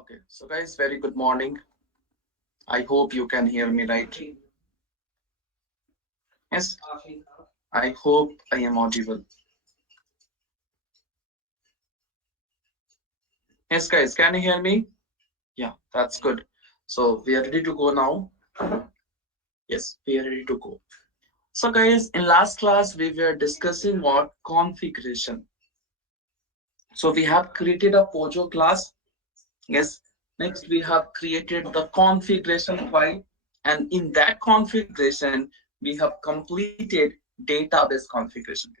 Okay, so guys, very good morning. I hope you can hear me right. Yes, I hope I am audible. Yes, guys, can you hear me? Yeah, that's good. So we are ready to go now. Yes, we are ready to go. So guys, in last class we were discussing what configuration. So we have created a Pojo class. Yes. Next we have created the configuration file, and in that configuration we have completed database configuration.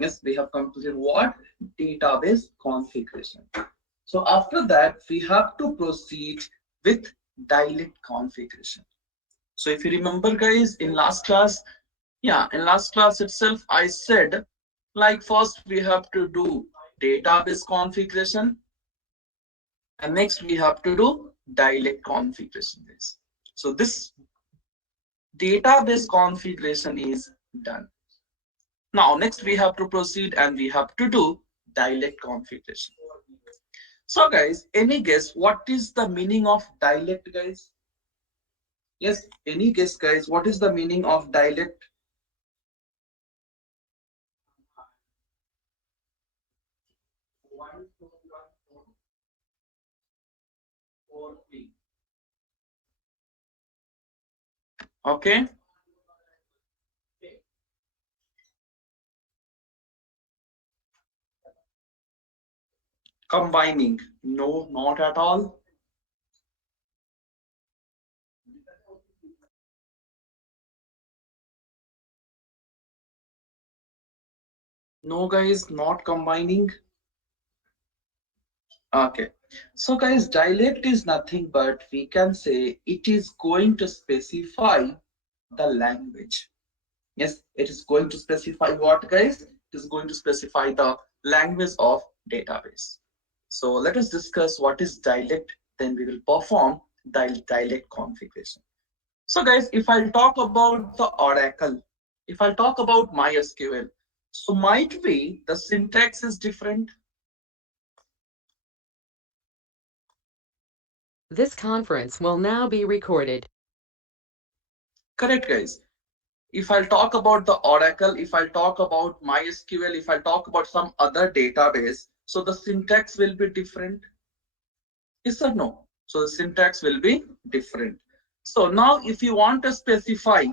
Yes, we have completed what? Database configuration. So after that, we have to proceed with dilect configuration. So if you remember, guys, in last class, yeah, in last class itself, I said, like first we have to do database configuration, and next we have to do dilect configuration. So this database configuration is done. Now, next we have to proceed and we have to do dilect configuration. So guys, any guess what is the meaning of dilect, guys? Yes, any guess, guys, what is the meaning of dilect? Okay, combining. No, not at all. No, guys, not combining. Okay. So guys, dilect is nothing but we can say it is going to specify the language. Yes, it is going to specify what, guys? It is going to specify the language of database. So let us discuss what is dialect, then we will perform dialect configuration. So guys, if I'll talk about the Oracle, if I'll talk about MySQL, so might be the syntax is different. This conference will now be recorded. Correct, guys. If I'll talk about the Oracle, if I'll talk about MySQL, if I'll talk about some other database, so the syntax will be different. Yes or no? So the syntax will be different. So now if you want to specify,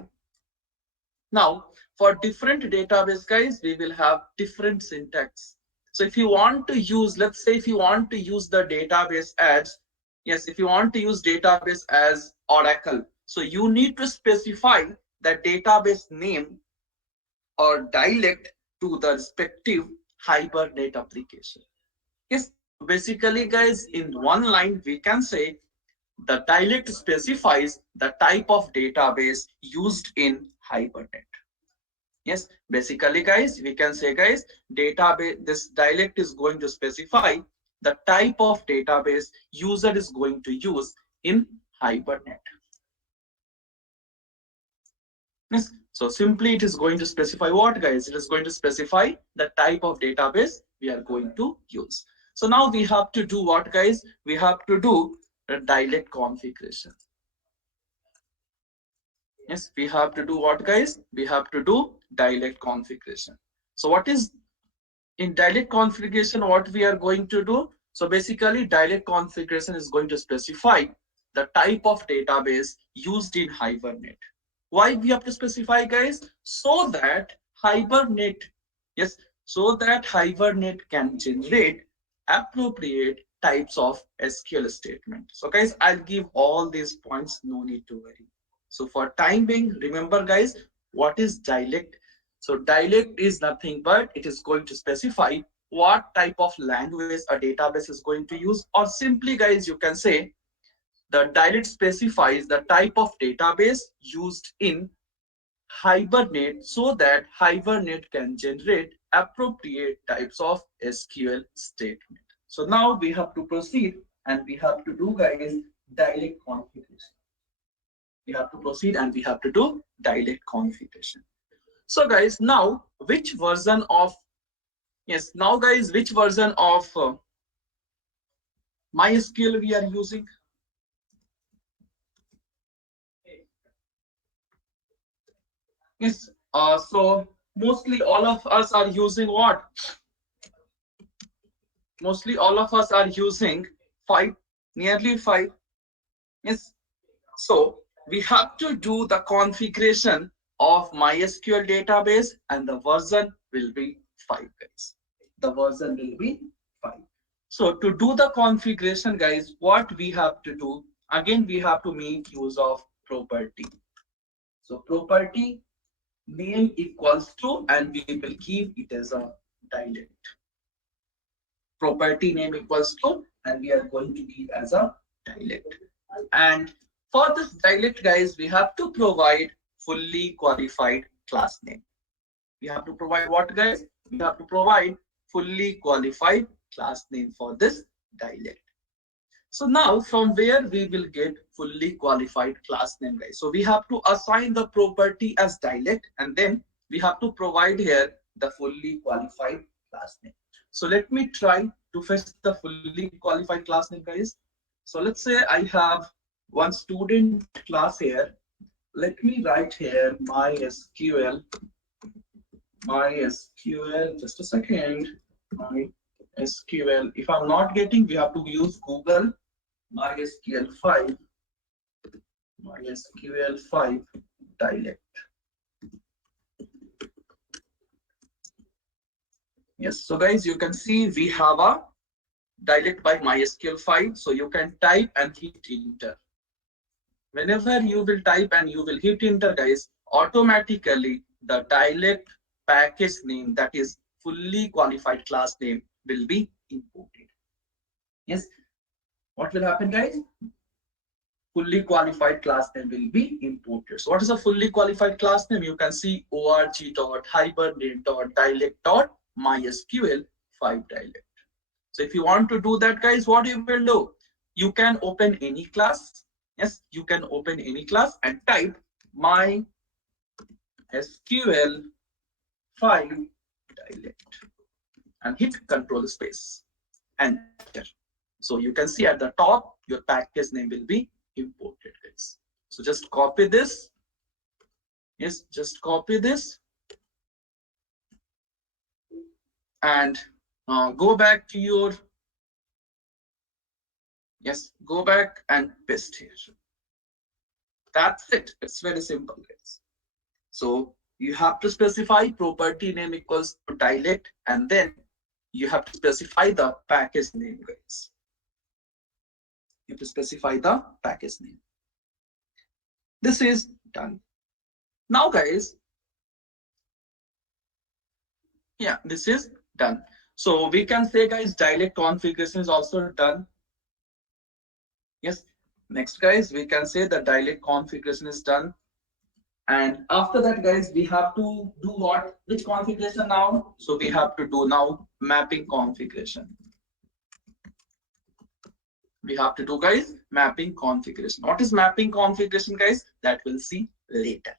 now for different database, guys, we will have different syntax. So if you want to use, let's say if you want to use the database as, yes, if you want to use database as Oracle, so you need to specify the database name or dialect to the respective Hibernate application. Yes, so basically, guys, in one line, we can say the dialect specifies the type of database used in Hibernate. Yes, basically, guys, we can say, guys, database, this dialect is going to specify the type of database user is going to use in Hibernate. Yes. So simply it is going to specify what, guys? It is going to specify the type of database we are going to use. So now we have to do what, guys? We have to do the dialect configuration. Yes, we have to do what, guys? We have to do dialect configuration. So what is in dialect configuration, what we are going to do? So basically dialect configuration is going to specify the type of database used in Hibernate. Why we have to specify, guys? So that Hibernate, yes, so that Hibernate can generate appropriate types of SQL statement. So guys, I'll give all these points, no need to worry. So for time being, remember, guys, what is dialect? So dialect is nothing but it is going to specify what type of language a database is going to use, or simply, guys, you can say the dialect specifies the type of database used in Hibernate so that Hibernate can generate appropriate types of SQL statement. So now we have to proceed and we have to do, guys, dialect configuration. We have to proceed and we have to do dialect configuration. So guys, now which version of, yes, now guys, which version of MySQL we are using. Yes. So mostly all of us are using what? Mostly all of us are using 5, nearly 5. Yes. So we have to do the configuration of MySQL database, and the version will be 5, guys. The version will be 5. So to do the configuration, guys, what we have to do, again, we have to make use of property. So property name equals to, and we will keep it as a dialect. Property name equals to, and we are going to keep as a dialect. And for this dialect, guys, we have to provide fully qualified class name. We have to provide what, guys? We have to provide fully qualified class name for this dialect. So now from where we will get fully qualified class name, guys? So we have to assign the property as dialect, and then we have to provide here the fully qualified class name. So let me try to fetch the fully qualified class name, guys. So let's say I have one student class here. Let me write here MySQL, just a second. MySQL. If I'm not getting, we have to use Google. MySQL 5, MySQL 5 dialect. Yes, so guys, you can see we have a dialect by MySQL 5. So you can type and hit enter. Whenever you will type and you will hit enter, guys, automatically the dialect package name, that is fully qualified class name, will be imported. Yes, what will happen, guys? Fully qualified class name will be imported. So what is a fully qualified class name? You can see org.hibernate.dialect.mysql 5 dialect. So if you want to do that, guys, what you will do? You can open any class. Yes, you can open any class and type MySQL 5 dialect and hit control space and enter. So you can see at the top your package name will be imported, guys. So just copy this. Yes, just copy this and go back to your, yes, go back and paste here. That's it. It's very simple, guys. So you have to specify property name equals to dialect, and then you have to specify the package name, guys. You have to specify the package name. This is done. Now, guys, yeah, this is done. So we can say, guys, dialect configuration is also done. Yes. Next, guys, we can say the dialect configuration is done. And after that, guys, we have to do what? Which configuration now? So we have to do now mapping configuration. We have to do, guys, mapping configuration. What is mapping configuration, guys? That we'll see later.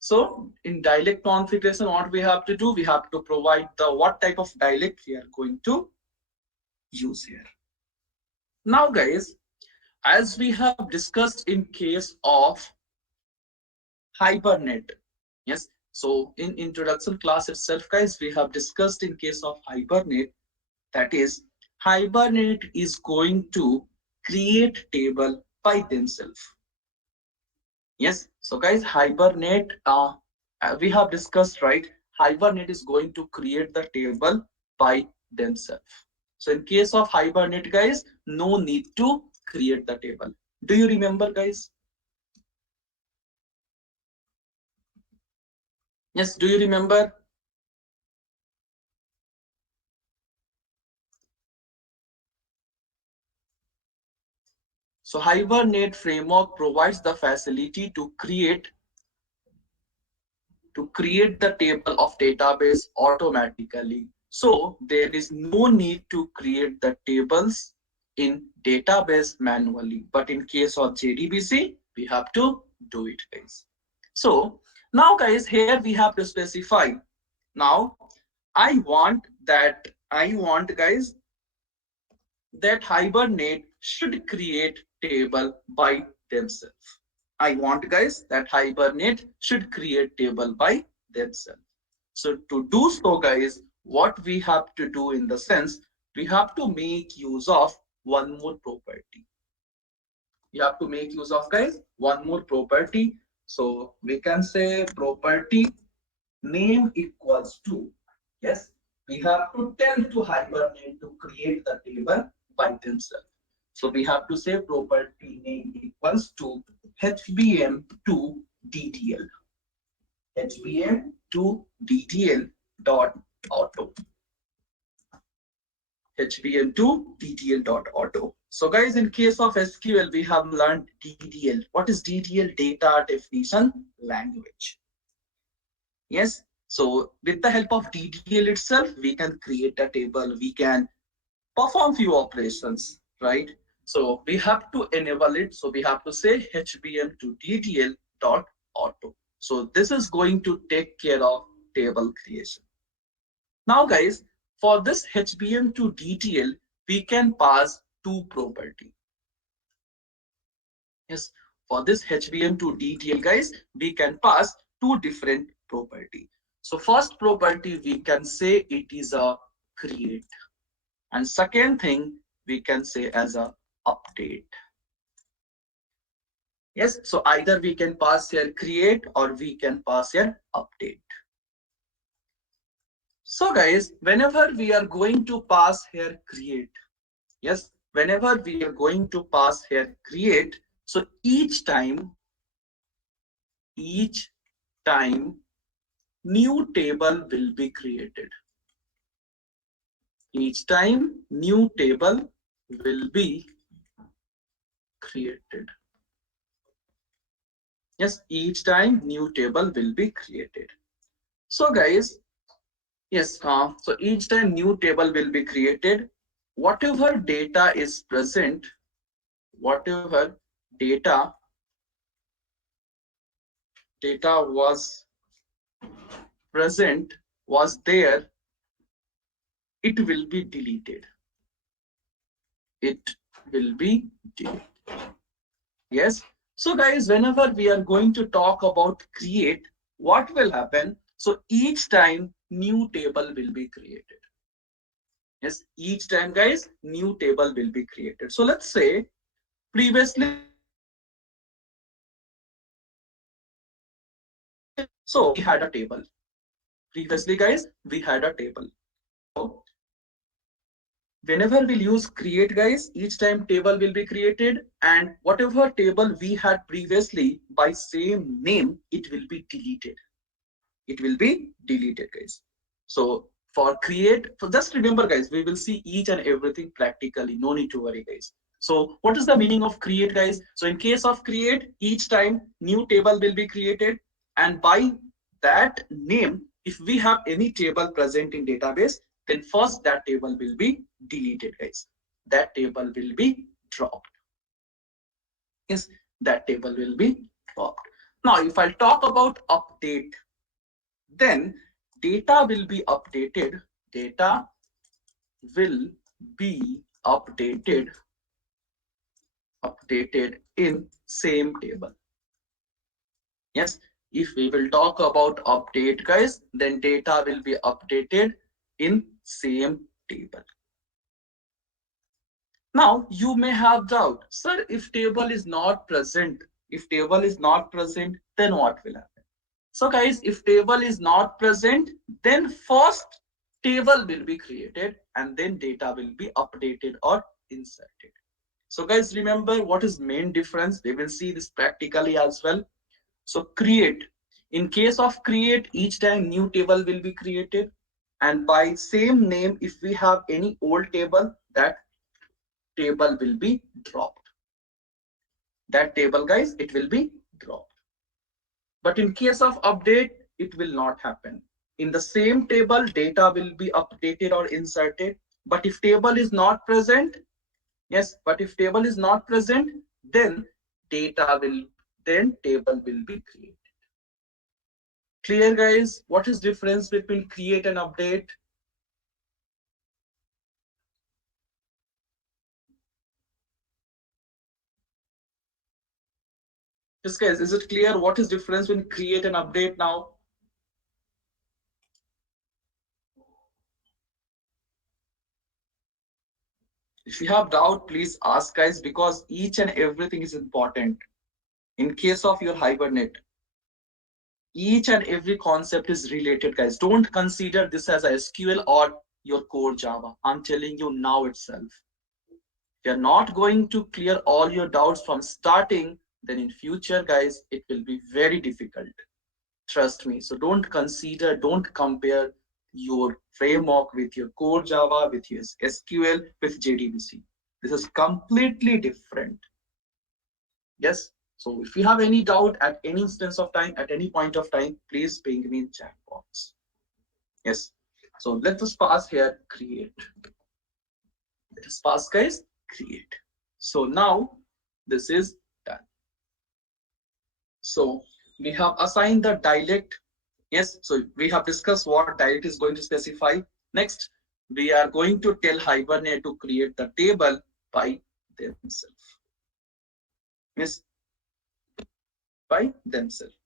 So in dialect configuration, what we have to do? We have to provide the what type of dialect we are going to use here. Now, guys, as we have discussed in case of hibernate, yes, so in introduction class itself, guys, we have discussed in case of hibernate, that is hibernate is going to create table by themselves. Yes, so guys, hibernate, we have discussed, right? Hibernate is going to create the table by themselves. So in case of hibernate, guys, no need to create the table. Do you remember, guys? Yes, do you remember? So Hibernate framework provides the facility to create the table of database automatically. So there is no need to create the tables in database manually. But in case of JDBC, we have to do it, guys. So now, guys, here we have to specify. Now, I want, guys, that hibernate should create table by themselves. I want guys that hibernate should create table by themselves. So to do so guys, what we have to do in the sense, we have to make use of one more property. You have to make use of guys one more property. So we can say property name equals to, yes, we have to tell to hibernate to create the table by themselves. So we have to say property name equals to hbm to ddl, hbm to ddl dot auto, hbm to ddl dot auto. So guys, in case of SQL, we have learned DDL. What is DDL? Data definition language. Yes. So with the help of DDL itself, we can create a table. We can perform few operations, right? So we have to enable it. So we have to say HBM to DDL dot auto. So this is going to take care of table creation. Now, guys, for this HBM to DDL, we can pass two property. Yes, for this HBM to DTL guys, we can pass two different property. So first property we can say it is a create, and second thing we can say as a update. Yes, so either we can pass here create or we can pass here update. So guys, whenever we are going to pass here create, yes, whenever we are going to pass here create, so each time new table will be created. Each time new table will be created. Yes, each time new table will be created. So guys, yes, so each time new table will be created. Whatever data is present, whatever data data was present, was there, it will be deleted. It will be deleted. Yes. So guys, whenever we are going to talk about create, what will happen? So each time new table will be created. Yes, each time guys, new table will be created. So let's say previously guys, we had a table. So previously guys, we had a table. So whenever we'll use create guys, each time table will be created, and whatever table we had previously by same name, it will be deleted. It will be deleted guys. So for create, so just remember guys, we will see each and everything practically, no need to worry guys. So what is the meaning of create guys? So in case of create, each time new table will be created, and by that name, if we have any table present in database, then first that table will be deleted guys. That table will be dropped. Yes, that table will be dropped. Now if I talk about update, then data will be updated. Data will be updated in same table. Yes, if we will talk about update guys, then data will be updated in same table. Now you may have doubt, sir, if table is not present, then what will happen? So guys, if table is not present, then first table will be created and then data will be updated or inserted. So guys, remember what is main difference? We will see this practically as well. So create. In case of create, each time new table will be created, and by same name, if we have any old table, that table will be dropped. That table guys, it will be dropped. But in case of update, it will not happen. In the same table, data will be updated or inserted. But if table is not present, yes, but if table is not present, then data will, then table will be created. Clear guys, what is difference between create and update? Yes, guys, is it clear what is difference when create and update now? If you have doubt, please ask, guys, because each and everything is important. In case of your Hibernate, each and every concept is related, guys. Don't consider this as a SQL or your core Java. I'm telling you now itself. If you're not going to clear all your doubts from starting, then in future, guys, it will be very difficult. Trust me. So don't compare your framework with your core Java, with your SQL, with JDBC. This is completely different. Yes. So if you have any doubt at any instance of time, at any point of time, please ping me in chat box. Yes. So let us pass here, create. Let us pass, guys, create. So now this is done. So we have assigned the dialect. Yes, so we have discussed what dialect is going to specify. Next, we are going to tell Hibernate to create the table by themselves. Yes, by themselves.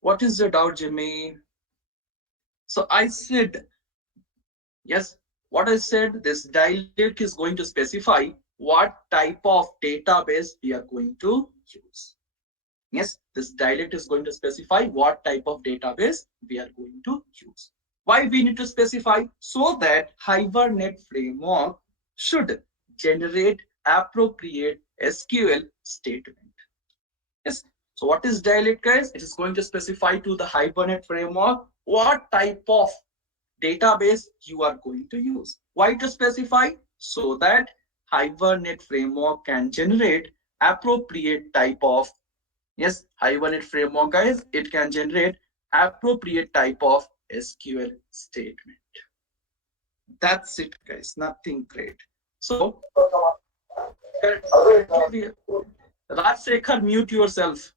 What is the doubt, Jimmy? So I said, yes, what I said, this dialect is going to specify what type of database we are going to use. Yes, this dialect is going to specify what type of database we are going to use. Why we need to specify? So that Hibernate framework should generate appropriate SQL statement. Yes. So what is dialect, guys? It is going to specify to the Hibernate framework what type of database you are going to use. Why to specify? So that Hibernate framework can generate appropriate type of, yes, Hibernate framework, guys, it can generate appropriate type of SQL statement. That's it, guys. Nothing great. So currently, Rajsekhar, mute yourself.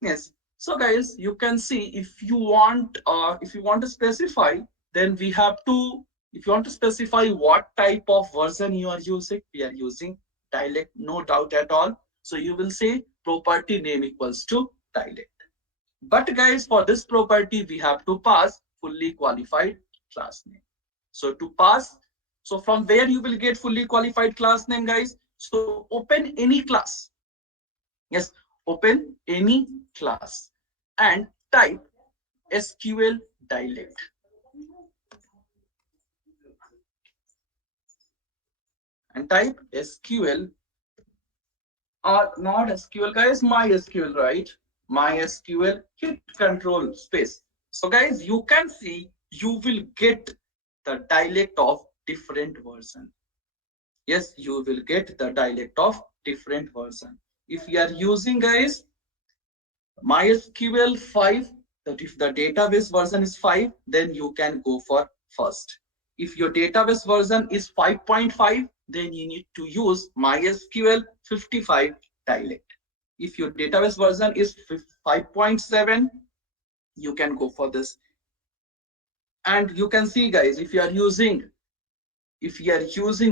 Yes. So guys, you can see if you want to specify, then we have to, if you want to specify what type of version you are using, we are using dialect, no doubt at all. So you will say property name equals to dialect. But guys, for this property, we have to pass fully qualified class name. So to pass, so from where you will get fully qualified class name, guys? So open any class. Yes, open any class and type SQL dialect and type SQL or not SQL, guys, MySQL, right? MySQL, hit control space. So guys, you can see you will get the dialect of different version. Yes, you will get the dialect of different version. If you are using, guys, MySQL 5, that if the database version is 5, then you can go for first. If your database version is 5.5, then you need to use MySQL 55 dialect. If your database version is 5.7, you can go for this. And you can see, guys, if you are using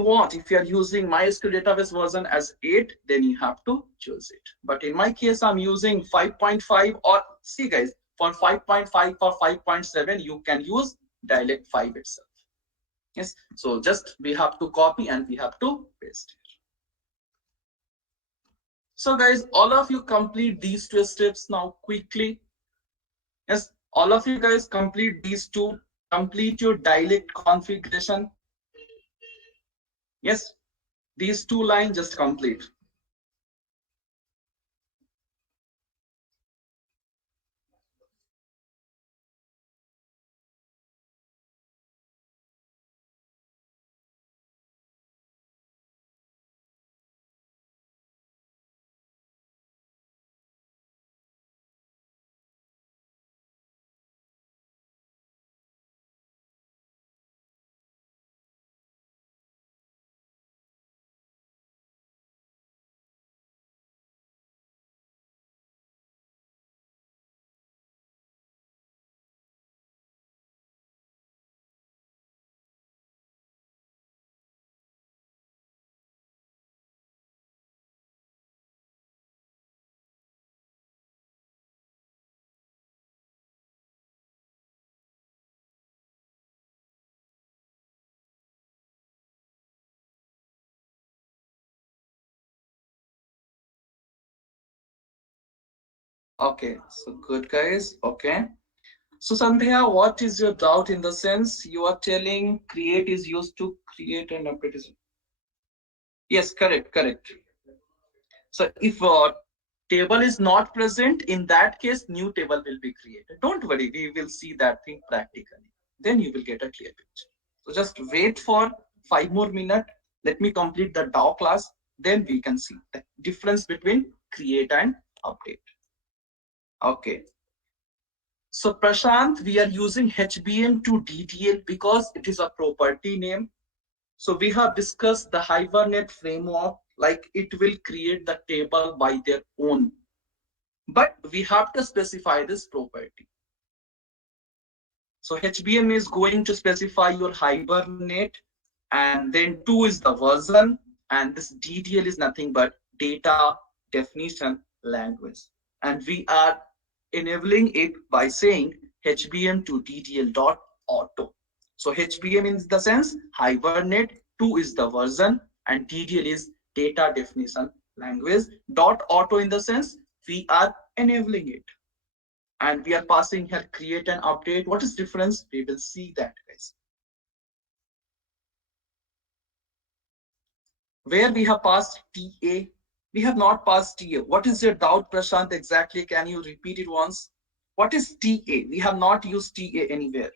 what? If you are using MySQL database version as 8, then you have to choose it. But in my case, I'm using 5.5, or see, guys, for 5.5 or 5.7, you can use dialect 5 itself. Yes. So just we have to copy and we have to paste it. So guys, all of you complete these two steps now quickly. Yes. All of you guys complete these two. Complete your dialect configuration. Yes. These two lines just complete. Okay, so good guys. Okay. So Sandhya, what is your doubt in the sense you are telling create is used to create and update is yes, correct, correct. So if table is not present, in that case, new table will be created. Don't worry, we will see that thing practically. Then you will get a clear picture. So just wait for 5 more minutes. Let me complete the DAO class. Then we can see the difference between create and update. Okay. So Prashant, we are using HBM to DTL because it is a property name. So we have discussed the Hibernate framework, like it will create the table by their own. But we have to specify this property. So HBM is going to specify your Hibernate, and then 2 is the version, and this DTL is nothing but data definition language. And we are enabling it by saying HBM to DTL dot auto. So HBM in the sense Hibernate, 2 is the version, and DTL is data definition language. Dot auto in the sense we are enabling it, and we are passing here create and update. What is difference? We will see that, guys. Where we have passed TA, we have not passed TA. What is your doubt, Prashant? Exactly, can you repeat it once? What is TA? We have not used TA anywhere.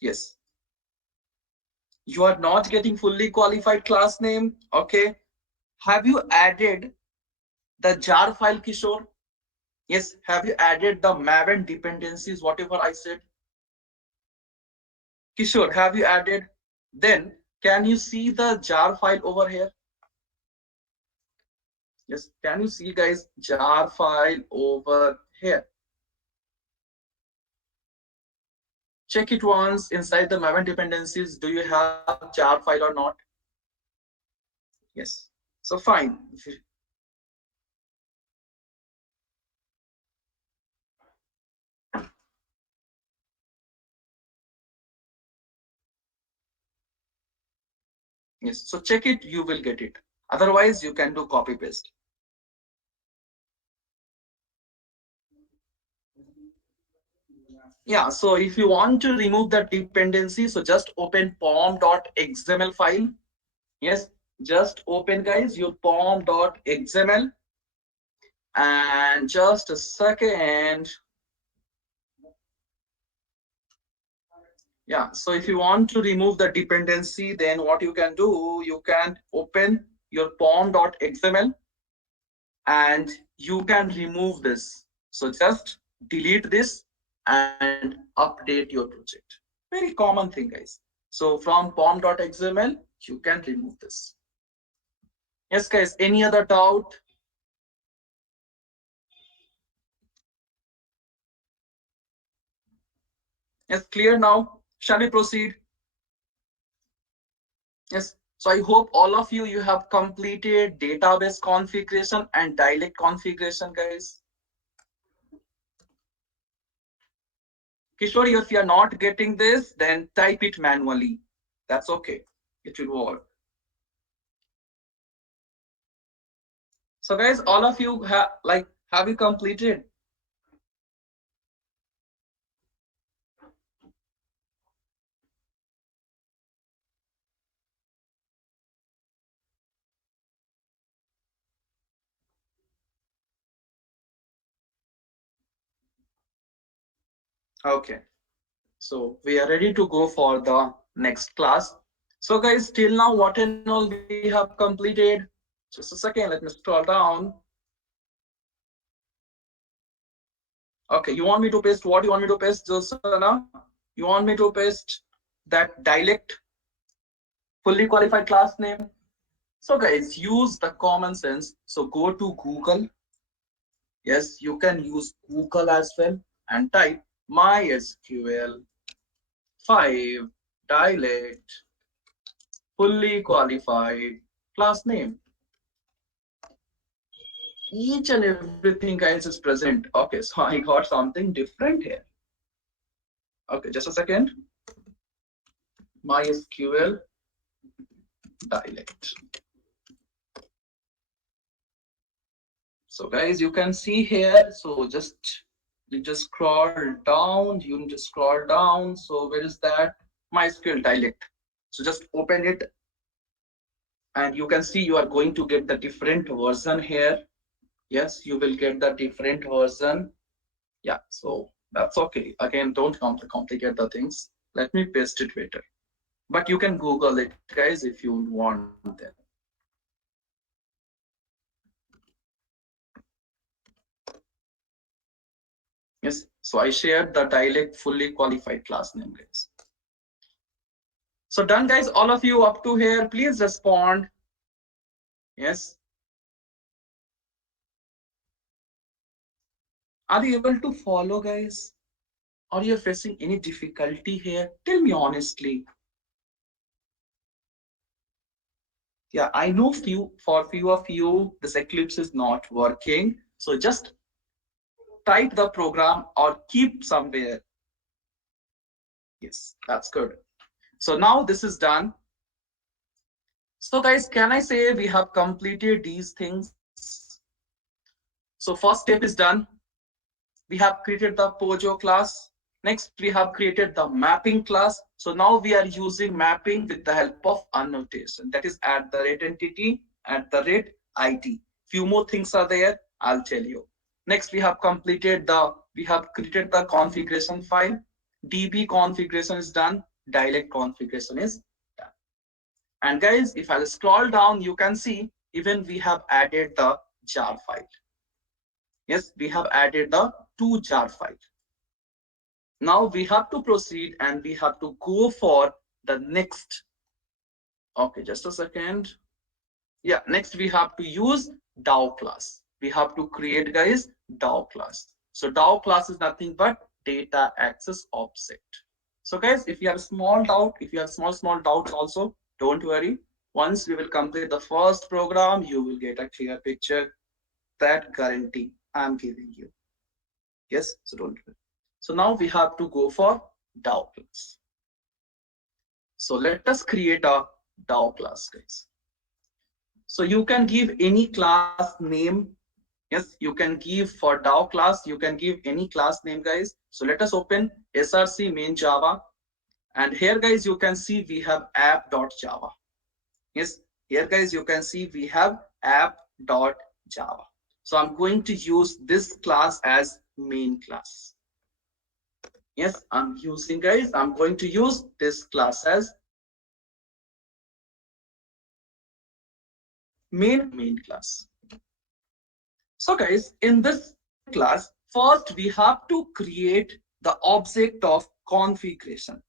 Yes, you are not getting fully qualified class name. Okay, have you added the jar file, Kishore? Yes, have you added the Maven dependencies, whatever I said? Kishore, have you added? Then can you see the jar file over here? Yes, can you see guys jar file over here? Check it once inside the Maven dependencies. Do you have jar file or not? Yes. So fine. Yes. So check it, you will get it. Otherwise, you can do copy paste. Yeah. So if you want to remove the dependency, so just open pom.xml file. Yes. Just open guys your pom.xml, and just a second. Yeah, so if you want to remove the dependency, then what you can do, you can open your pom.xml and you can remove this. So just delete this and update your project. Very common thing, guys. So from pom.xml, you can remove this. Yes, guys, any other doubt? Yes, clear now. Shall we proceed? Yes. So I hope all of you have completed database configuration and dialect configuration, guys. Kishore, if you are not getting this, then type it manually. That's okay. It will work. So guys, all of you have you completed? Okay. So we are ready to go for the next class. So guys, till now what and all we have completed? Just a second, let me scroll down. Okay, you want me to paste what? You want me to paste Josana? You want me to paste that dialect fully qualified class name? So guys, use the common sense. So go to Google. Yes, you can use Google as well and type MySQL 5 dialect fully qualified class name. Each and everything guys is present. Okay, so I got something different here. Okay, just a second. MySQL dialect. So guys, you can see here. So you just scroll down. You need to scroll down. So where is that? MySQL dialect. So just open it, and you can see you are going to get the different version here. Yes, you will get the different version. Yeah, so that's okay. Again, don't complicate the things. Let me paste it better. But you can Google it, guys, if you want that. Yes, so I shared the dialect fully qualified class name, guys. So done, guys. All of you up to here, please respond. Yes. Are you able to follow, guys? Are you facing any difficulty here? Tell me honestly. Yeah, I know few of you, this Eclipse is not working. So just type the program or keep somewhere. Yes, that's good. So now this is done. So guys, can I say we have completed these things? So first step is done. We have created the Pojo class. Next, we have created the mapping class. So now we are using mapping with the help of annotation. That is at the rate entity, at the rate ID. Few more things are there. I'll tell you. Next, we have created the configuration file. DB configuration is done. Dialect configuration is done. And guys, if I scroll down, you can see even we have added the jar file. Yes, we have added the two jar file. Now we have to proceed and we have to go for the next. Okay, just a second. Yeah, next we have to use DAO class. We have to create, guys, DAO class. So DAO class is nothing but data access object. So guys, if you have small doubt, if you have small doubts also, don't worry. Once we will complete the first program, you will get a clear picture. That guarantee I'm giving you. Yes, so don't worry. So now we have to go for DAO class. So let us create a DAO class, guys. So you can give any class name. Yes, you can give for DAO class, you can give any class name, guys. So let us open src main Java. And here, guys, you can see we have app.java. Yes, here, guys, you can see we have app.java. So I'm going to use this class as main class. Yes, I'm going to use this class as main class. So guys, in this main class, first we have to create the object of configuration.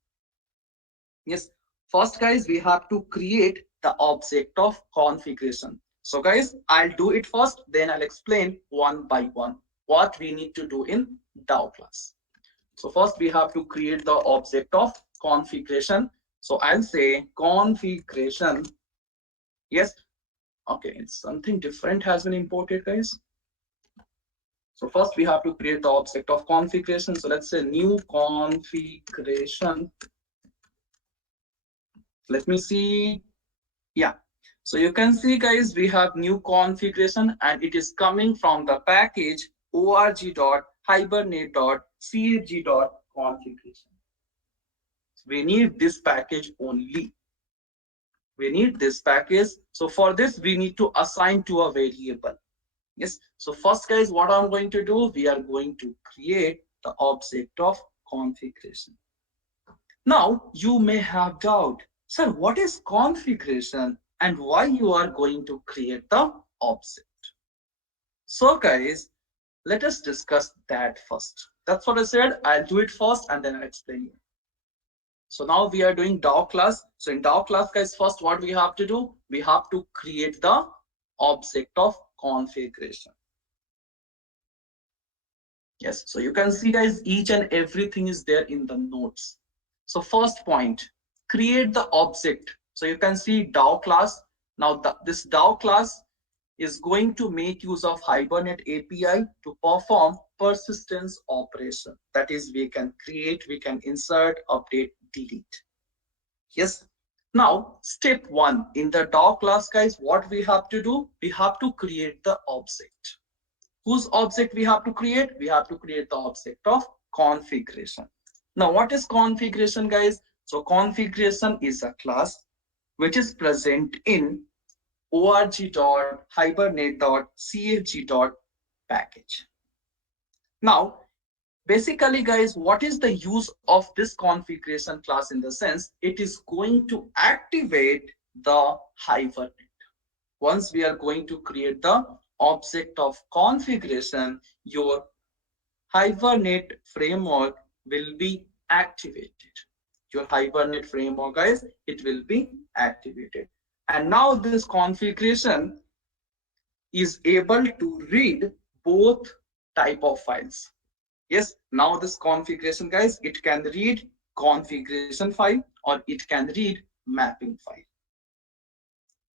Yes, first, guys, we have to create the object of configuration. So guys, I'll do it first, then I'll explain one by one what we need to do in DAO class. So first we have to create the object of configuration. So I'll say configuration. Yes, okay, it's something different has been imported, guys. So first we have to create the object of configuration. So let's say new configuration. Let me see. Yeah. So you can see, guys, we have new configuration and it is coming from the package org.hibernate.cfg.configuration. We need this package only. We need this package. So for this, we need to assign to a variable. Yes. So first, guys, what I'm going to do, we are going to create the object of configuration. Now, you may have doubt, sir, what is configuration and why you are going to create the object? So, guys, let us discuss that first. That's what I said. I'll do it first and then I'll explain you. So now we are doing DAO class. So in DAO class, guys, first what we have to do, we have to create the object of configuration. Yes, so you can see, guys, each and everything is there in the notes. So first point, create the object. So you can see DAO class. Now this DAO class, is going to make use of Hibernate API to perform persistence operation. That is, we can create, we can insert, update, delete. Yes. Now, step one in the doc class, guys, what we have to do? We have to create the object. Whose object we have to create? We have to create the object of configuration. Now, what is configuration, guys? So configuration is a class which is present in org.hibernate.cfg.package. Now, basically, guys, what is the use of this configuration class in the sense it is going to activate the Hibernate. Once we are going to create the object of configuration, your Hibernate framework will be activated. Your Hibernate framework, guys, it will be activated. And now this configuration is able to read both type of files. Yes, now this configuration, guys, it can read configuration file or it can read mapping file.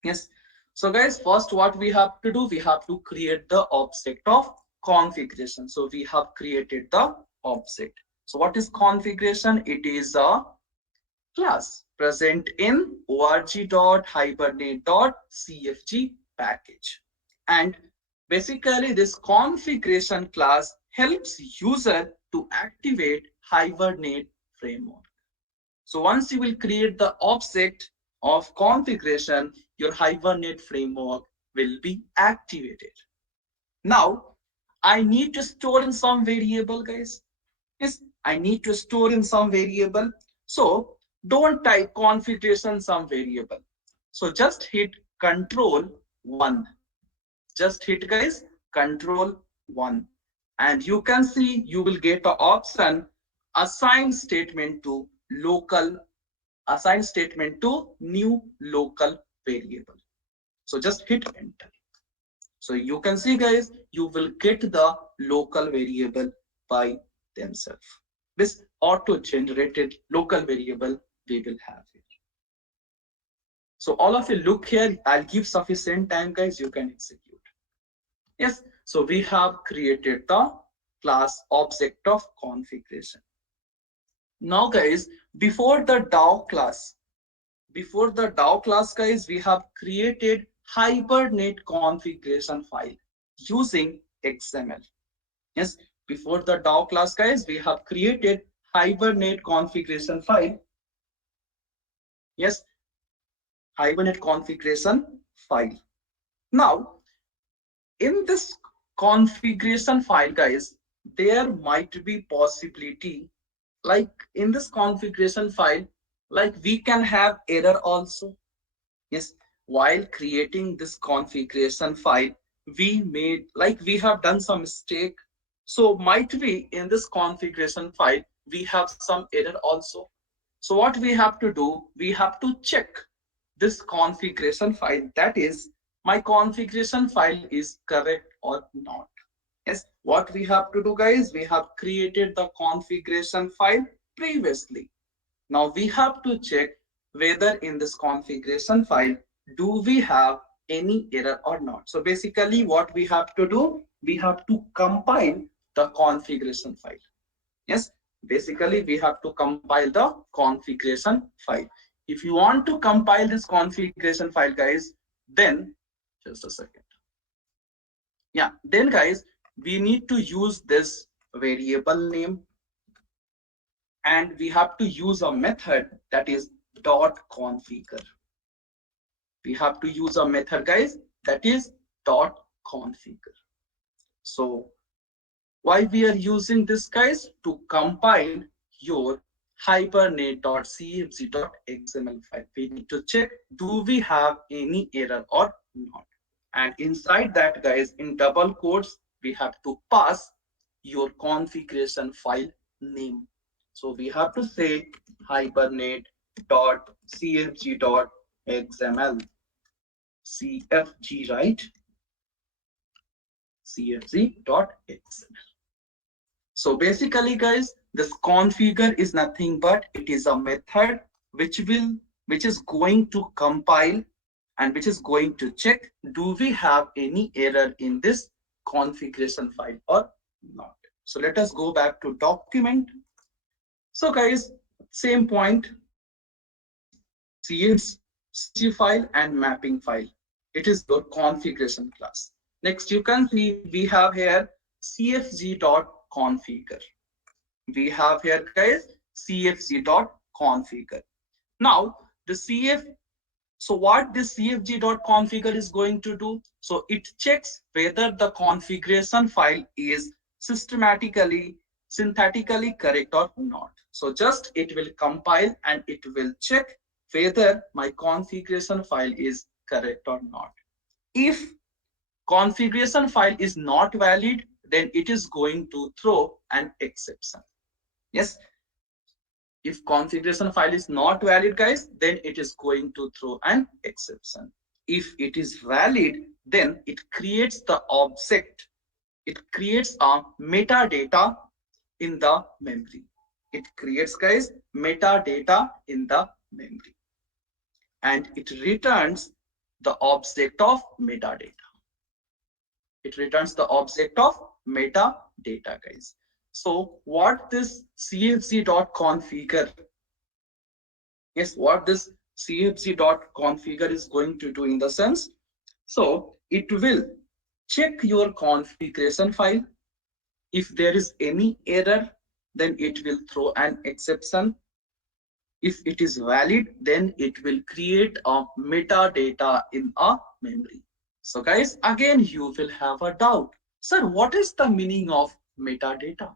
Yes. So guys, first what we have to do, we have to create the object of configuration. So we have created the object. So what is configuration? It is a class present in org.hibernate.cfg package. And basically this configuration class helps user to activate Hibernate framework. So once you will create the object of configuration, your Hibernate framework will be activated. Now, I need to store in some variable, guys. Yes, I need to store in some variable. So don't type configuration some variable. So just hit control 1. Just hit, guys, control 1. And you can see you will get the option assign statement to local, assign statement to new local variable. So just hit enter. So you can see, guys, you will get the local variable by themselves. This auto generated local variable we will have here. So all of you look here, I'll give sufficient time, guys, you can execute. Yes, so we have created the class object of configuration. Now, guys, before the DAO class, guys, we have created Hibernate configuration file using XML. Yes, before the DAO class, guys, we have created Hibernate configuration file. Yes, Hibernate configuration file. Now, in this configuration file, guys, there might be possibility like in this configuration file, like we can have error also. Yes, while creating this configuration file, we made like we have done some mistake. So might be in this configuration file, we have some error also. So what we have to do, we have to check this configuration file. That is, my configuration file is correct or not. Yes, what we have to do, guys, we have created the configuration file previously. Now we have to check whether in this configuration file, do we have any error or not. So basically what we have to do, we have to compile the configuration file. Yes, basically we have to compile the configuration file. If you want to compile this configuration file, guys, then just a second. Yeah, then guys, we need to use this variable name and we have to use a method that is dot configure. We have to use a method, guys, that is dot configure. So why we are using this, guys? To compile your hibernate.cfg.xml file. We need to check, do we have any error or not? And inside that, guys, in double quotes, we have to pass your configuration file name. So we have to say hibernate.cfg.xml. CFG, right? cfg.xml. So basically, guys, this configure is nothing but it is a method which is going to compile and which is going to check, do we have any error in this configuration file or not? So let us go back to document. So guys, same point, CSG file and mapping file. It is your configuration class. Next, you can see we have here cfg.configure. We have here guys cfg.configure. Now the cf so what this cfg.configure is going to do, so it checks whether the configuration file is systematically synthetically correct or not. So just it will compile and it will check whether my configuration file is correct or not. If configuration file is not valid, then it is going to throw an exception. Yes, if configuration file is not valid guys, then it is going to throw an exception. If it is valid, then it creates the object, it creates a metadata in the memory. It creates guys metadata in the memory, and it returns the object of metadata. It returns the object of metadata guys. So what this cfg.configure, yes, what this cfg.configure is going to do in the sense, so it will check your configuration file. If there is any error, then it will throw an exception. If it is valid, then it will create a metadata in a memory. So guys, again you will have a doubt, sir, what is the meaning of metadata?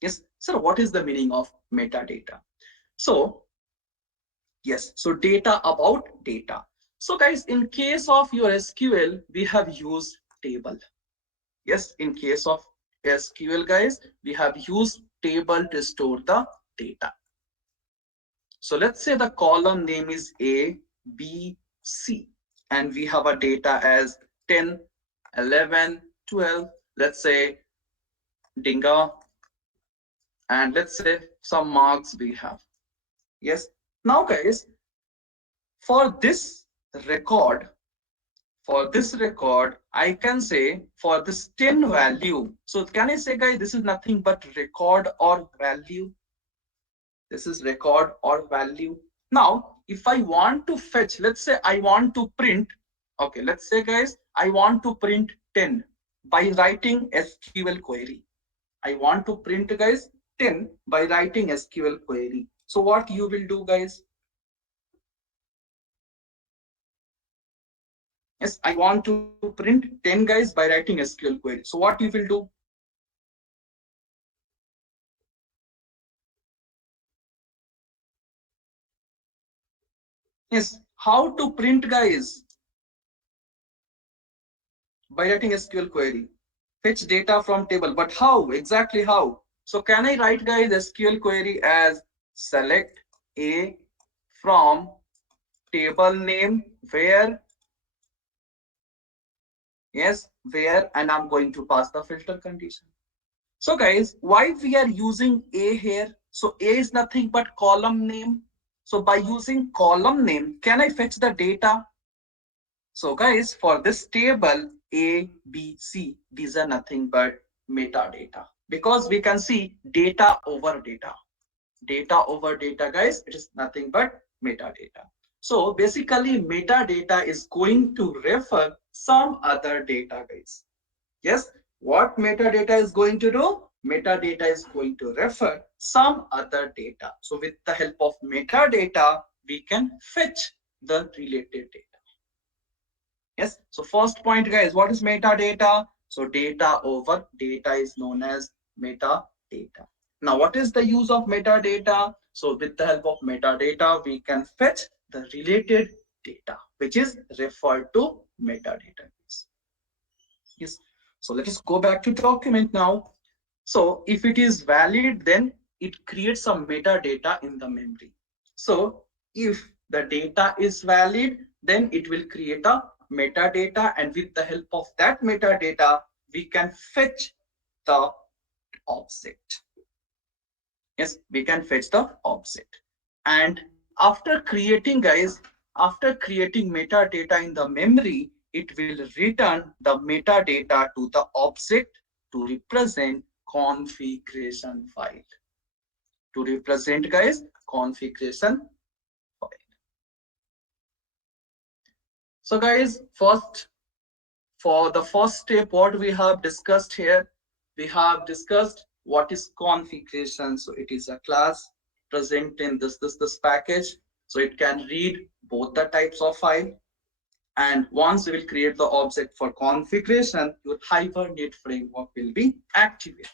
Yes, sir, what is the meaning of metadata? So yes, so data about data. So guys, in case of your SQL, we have used table. Yes, in case of SQL guys, we have used table to store the data. So let's say the column name is A, B, C, and we have a data as 10, 11, 12, let's say Dinga, and let's say some marks we have. Yes, now guys, for this record, I can say for this 10 value, so can I say guys, this is nothing but record or value. This is record or value. Now if I want to fetch, let's say I want to print, okay, let's say guys, I want to print 10 by writing SQL query. I want to print guys 10 by writing SQL query. So what you will do guys, yes, I want to print 10 guys by writing SQL query. So what you will do? Yes, how to print guys by writing SQL query? Fetch data from table, but how exactly how? So can I write guys SQL query as select A from table name where, yes, where, and I'm going to pass the filter condition. So guys, why we are using A here? So A is nothing but column name. So by using column name, can I fetch the data? So guys, for this table A, B, C, these are nothing but metadata, because we can see data over data. Data over data guys, it is nothing but metadata. So basically metadata is going to refer some other data guys. Yes, what metadata is going to do? Metadata is going to refer some other data. So with the help of metadata, we can fetch the related data. Yes, so first point guys, what is metadata? So data over data is known as metadata. Now what is the use of metadata? So with the help of metadata, we can fetch the related data, which is referred to metadata. Yes. So let us go back to document now. So if it is valid, then it creates some metadata in the memory. So if the data is valid, then it will create a metadata, and with the help of that metadata, we can fetch the object. Yes, we can fetch the object. And after creating guys, after creating metadata in the memory, it will return the metadata to the object to represent configuration file. To represent, guys, configuration file. So guys, first, for the first step, what we have discussed here, we have discussed what is configuration. So it is a class present in this package. So it can read both the types of file. And once we will create the object for configuration, your Hibernate framework will be activated.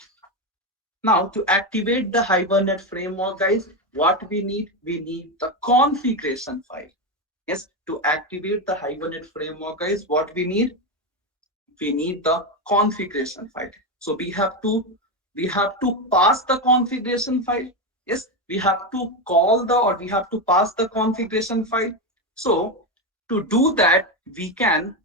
Now, to activate the Hibernate framework, guys, what we need? We need the configuration file. Yes, to activate the Hibernate framework, guys, what we need? We need the configuration file. So we have to pass the configuration file. Yes, we have to call the, or we have to pass the configuration file. So to do that, we can,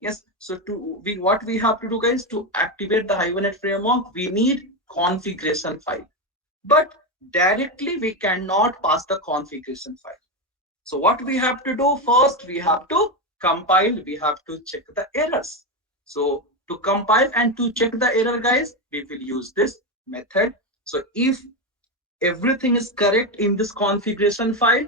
yes, so to we what we have to do, guys, to activate the Hibernate framework, we need configuration file. But directly we cannot pass the configuration file. So what we have to do first, we have to compile, we have to check the errors. So to compile and to check the error, guys, we will use this method. So if everything is correct in this configuration file,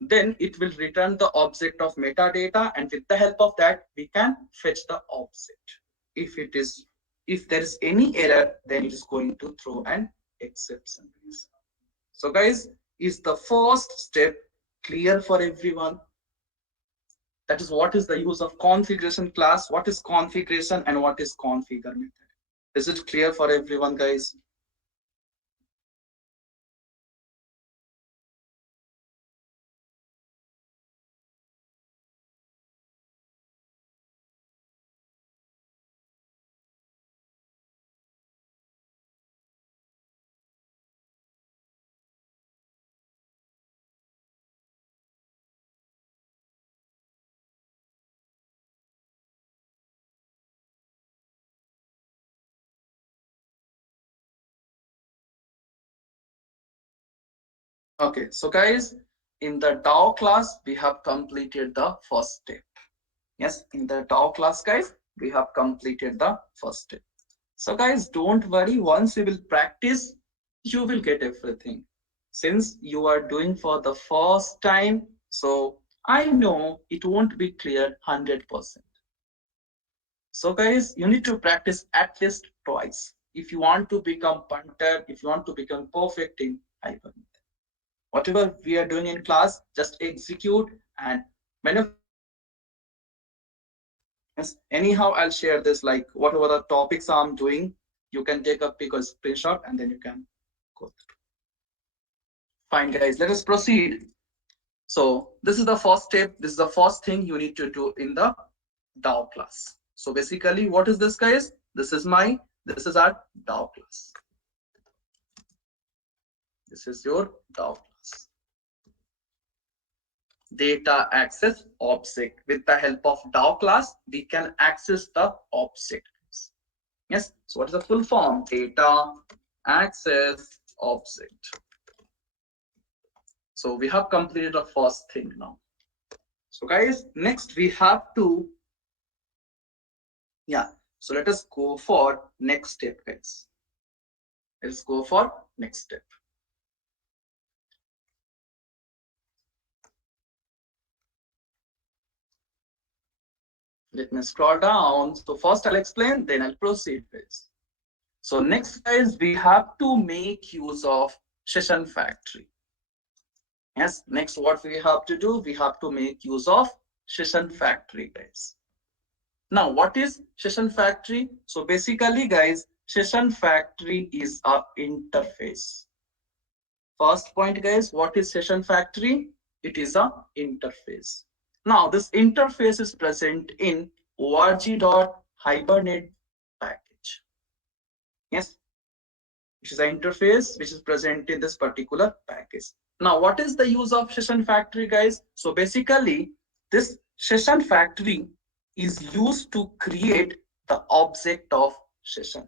then it will return the object of metadata, and with the help of that, we can fetch the object. If it is, if there is any error, then it is going to throw an exception. So guys, is the first step clear for everyone? That is, what is the use of configuration class, what is configuration, and what is configure method. Is it clear for everyone, guys? Okay, so guys, in the DAO class, we have completed the first step. Yes, in the DAO class, guys, we have completed the first step. So guys, don't worry, once you will practice, you will get everything. Since you are doing for the first time, so I know it won't be clear 100%. So guys, you need to practice at least twice. If you want to become punter, if you want to become perfect in Hibernate. Whatever we are doing in class, just execute, and whenever you are done, just share this screen. Yes, anyhow, I'll share this, like whatever the topics I'm doing, you can take a pic or screenshot and then you can go through. Fine, guys, let us proceed. So this is the first step. This is the first thing you need to do in the DAO class. So basically, what is this, guys? This is our DAO class. This is your DAO class. Data access object. With the help of DAO class, we can access the object. Yes. So what is the full form? Data access object. So we have completed the first thing now. So guys, next we have to, yeah. So let us go for next step, guys. Let's go for next step. Let me scroll down. So first I'll explain, then I'll proceed, guys. So next, guys, we have to make use of session factory. Yes, next what we have to do, we have to make use of session factory, guys. Now, what is session factory? So basically, guys, session factory is a interface. First point, guys, what is session factory? It is a interface. Now, this interface is present in org.hibernate package. Yes, which is an interface which is present in this particular package. Now, what is the use of session factory, guys? So basically, this session factory is used to create the object of session.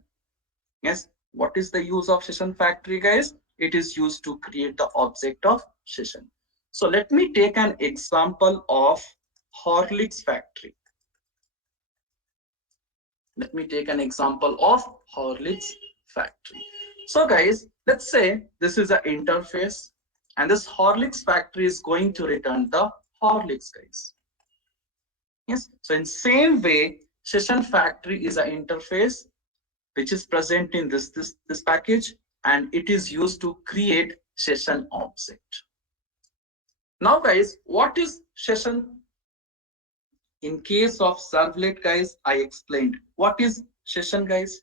Yes, what is the use of session factory, guys? It is used to create the object of session. So let me take an example of Horlicks factory. Let me take an example of Horlicks factory. So guys, let's say this is an interface and this Horlicks factory is going to return the Horlicks, guys. Yes. So in same way, session factory is an interface which is present in this package, and it is used to create session object. Now guys, what is session? In case of servlet, guys, I explained what is session, guys.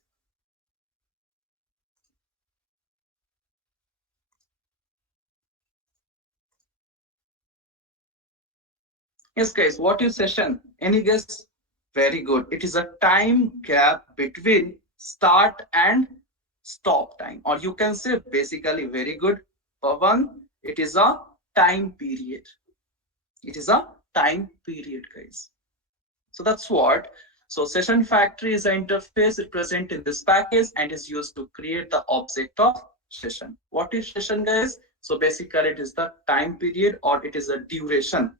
Yes, guys, what is session? Any guess? Very good. It is a time gap between start and stop time, or you can say basically very good. For one, it is a time period. It is a time period, guys. So that's what. So session factory is an interface present in this package and is used to create the object of session. What is session, guys? So basically it is the time period, or it is a duration.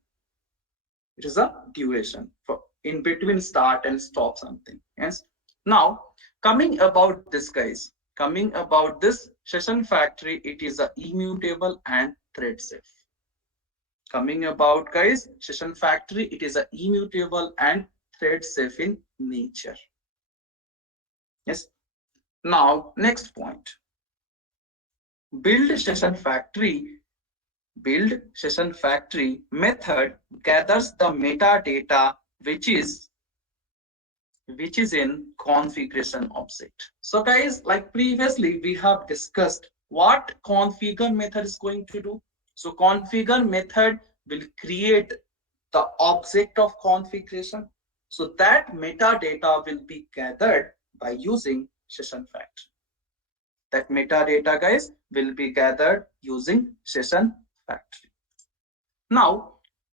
It is a duration for in between start and stop something. Yes. Now coming about this, guys, coming about this session factory, it is a immutable and thread safe. Coming about, guys, session factory, it is a immutable and thread safe in nature. Yes. Now next point, build session factory. Build session factory method gathers the metadata which is in configuration object. So guys, like previously we have discussed what configure method is going to do. So configure method will create the object of configuration. So that metadata will be gathered by using session factory. That metadata, guys, will be gathered using session factory. Now,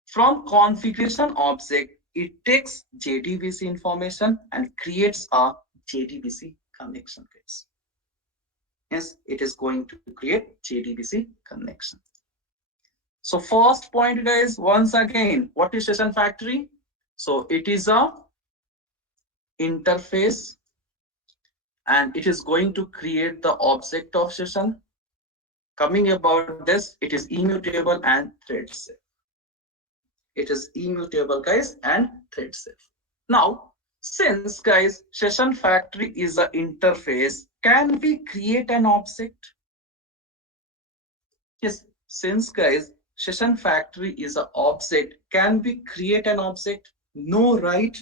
from configuration object, it takes JDBC information and creates a JDBC connection, guys. Yes, it is going to create JDBC connection. So first point, guys, once again, what is session factory? So it is a interface and it is going to create the object of session. Coming about this, it is immutable and thread safe. It is immutable, guys, and thread safe. Now, since, guys, session factory is an interface, can we create an object? Yes, since, guys, session factory is an object, can we create an object? No, right?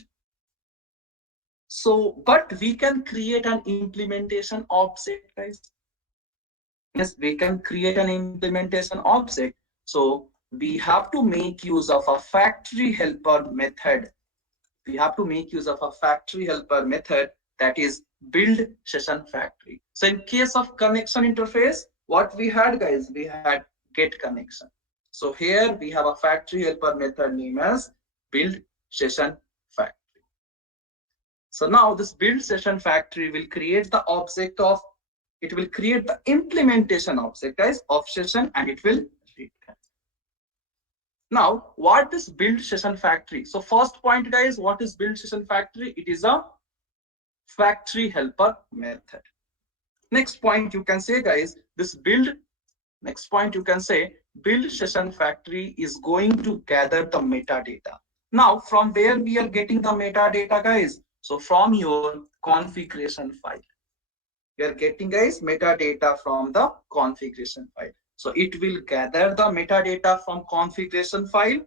So, but we can create an implementation object, guys. Yes, we can create an implementation object. So we have to make use of a factory helper method. We have to make use of a factory helper method, that is build session factory. So in case of connection interface, what we had, guys, we had get connection. So here we have a factory helper method named as build session factory. So now this build session factory will create the object of, it will create the implementation object, guys, of session, and it will read. Now, what is build session factory? So first point, guys, what is build session factory? It is a factory helper method. Next point you can say, guys, this build, next point you can say, build session factory is going to gather the metadata. Now, from where we are getting the metadata, guys? So from your configuration file. We are getting, guys, metadata from the configuration file. So it will gather the metadata from configuration file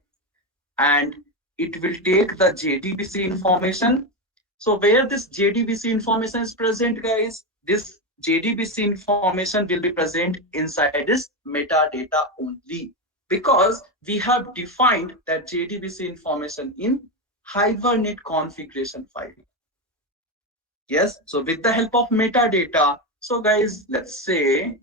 and it will take the JDBC information. So where this JDBC information is present, guys, this JDBC information will be present inside this metadata only, because we have defined that JDBC information in Hibernate configuration file. Yes, so with the help of metadata, so guys, let's say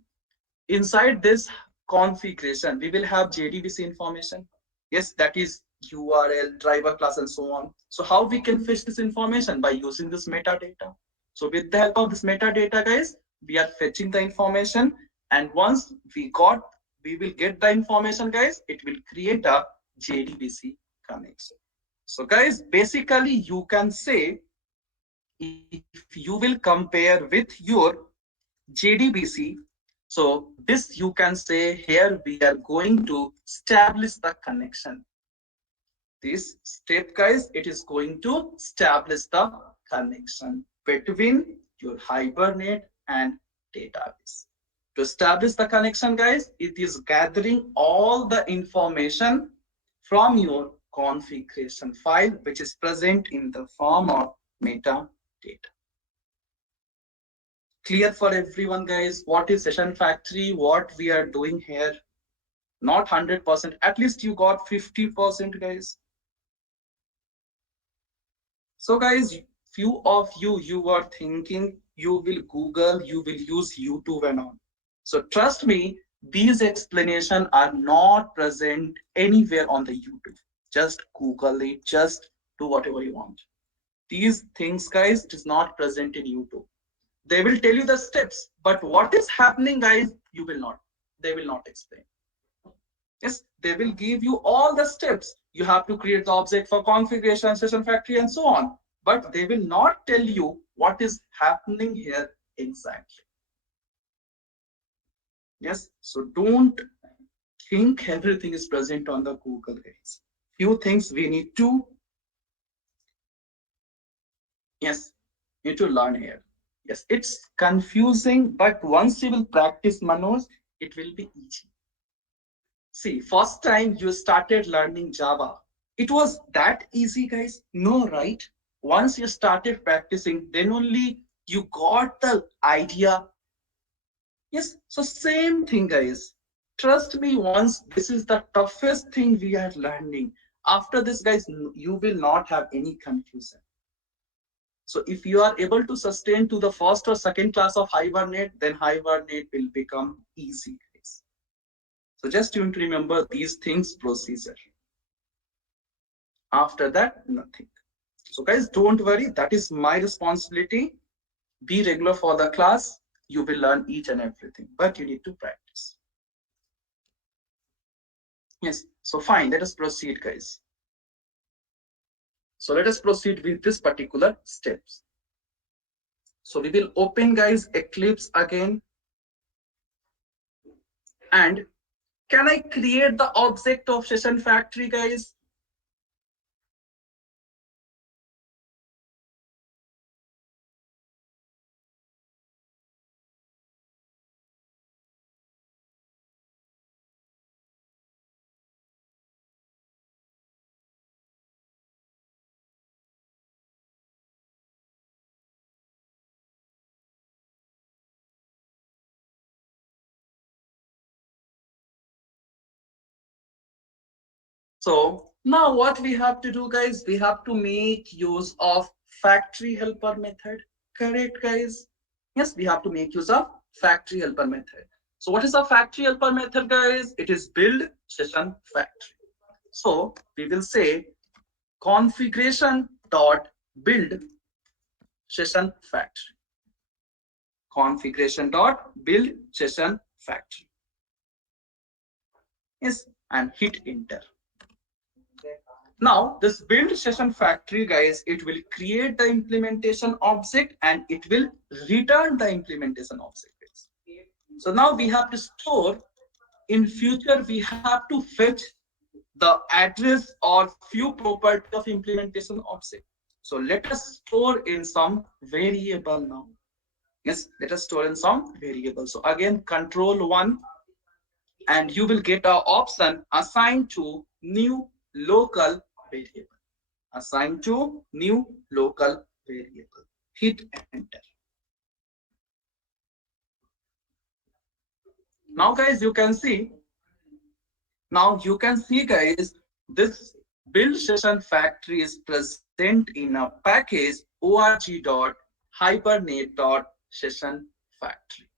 inside this configuration, we will have JDBC information. Yes, that is URL, driver class, and so on. So how we can fetch this information? By using this metadata. So with the help of this metadata, guys, we are fetching the information. And once we got we will get the information, guys. It will create a JDBC connection. So guys, basically you can say, if you will compare with your JDBC, so this you can say here we are going to establish the connection. This step, guys, it is going to establish the connection between your Hibernate and database. To establish the connection, guys, it is gathering all the information from your configuration file, which is present in the form of metadata. Clear for everyone, guys, what is session factory, what we are doing here? Not 100%, at least you got 50%, guys. So guys, few of you were thinking you will Google, you will use YouTube and all. So trust me, these explanations are not present anywhere on the YouTube. Just Google it, just do whatever you want. These things, guys, is not present in YouTube. They will tell you the steps, but what is happening, guys, you will not. They will not explain. Yes, they will give you all the steps. You have to create the object for configuration, session factory, and so on. But they will not tell you what is happening here exactly. Yes, so don't think everything is present on the Google, guys. Few things we need to, yes, need to learn here. Yes, it's confusing, but once you will practice, Manoj, it will be easy. See, first time you started learning Java, it was that easy, guys? No, right? Once you started practicing, then only you got the idea. Yes, so same thing, guys. Trust me, once this is the toughest thing we are learning. After this, guys, you will not have any confusion. So if you are able to sustain to the first or second class of Hibernate, then Hibernate will become easy, guys. So just you need to remember these things procedure. After that, nothing. So guys, don't worry, that is my responsibility. Be regular for the class. You will learn each and everything, but you need to practice. Yes, so fine, let us proceed, guys. So let us proceed with this particular steps. So we will open, guys, Eclipse again. And can I create the object of session factory, guys? So now what we have to do, guys, we have to make use of factory helper method. Correct, guys? Yes, we have to make use of factory helper method. So what is a factory helper method, guys? It is build session factory. So we will say configuration dot build session factory. Configuration dot build session factory. Yes, and hit enter. Now, this build session factory, guys, it will create the implementation object and it will return the implementation object. So now we have to store, in future, we have to fetch the address or few property of implementation object. So let us store in some variable now. Yes, let us store in some variable. So again, control 1, and you will get an option assigned to new local variable. Assign to new local variable. Hit enter. Now guys, you can see, guys, this build session factory is present in a package org.hibernate.session factory.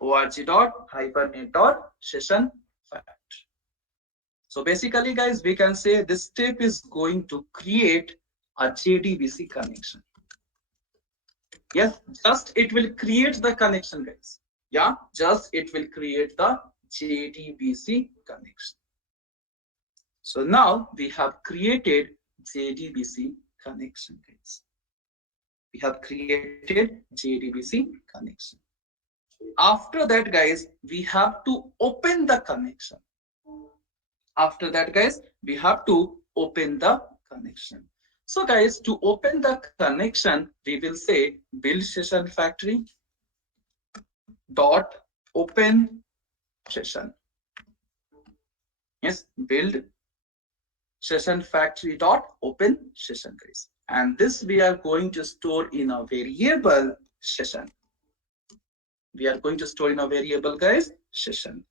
org.hibernate.session factory. So basically, guys, we can say this step is going to create a JDBC connection. Yes, just it will create the connection, guys. Yeah, just it will create the JDBC connection. So now we have created JDBC connection, guys. We have created JDBC connection. After that, guys, we have to open the connection. After that, guys, we have to open the connection. So guys, to open the connection, we will say build session factory dot open session. Yes, build session factory dot open session, guys. And this we are going to store in a variable session. We are going to store in a variable, guys, session.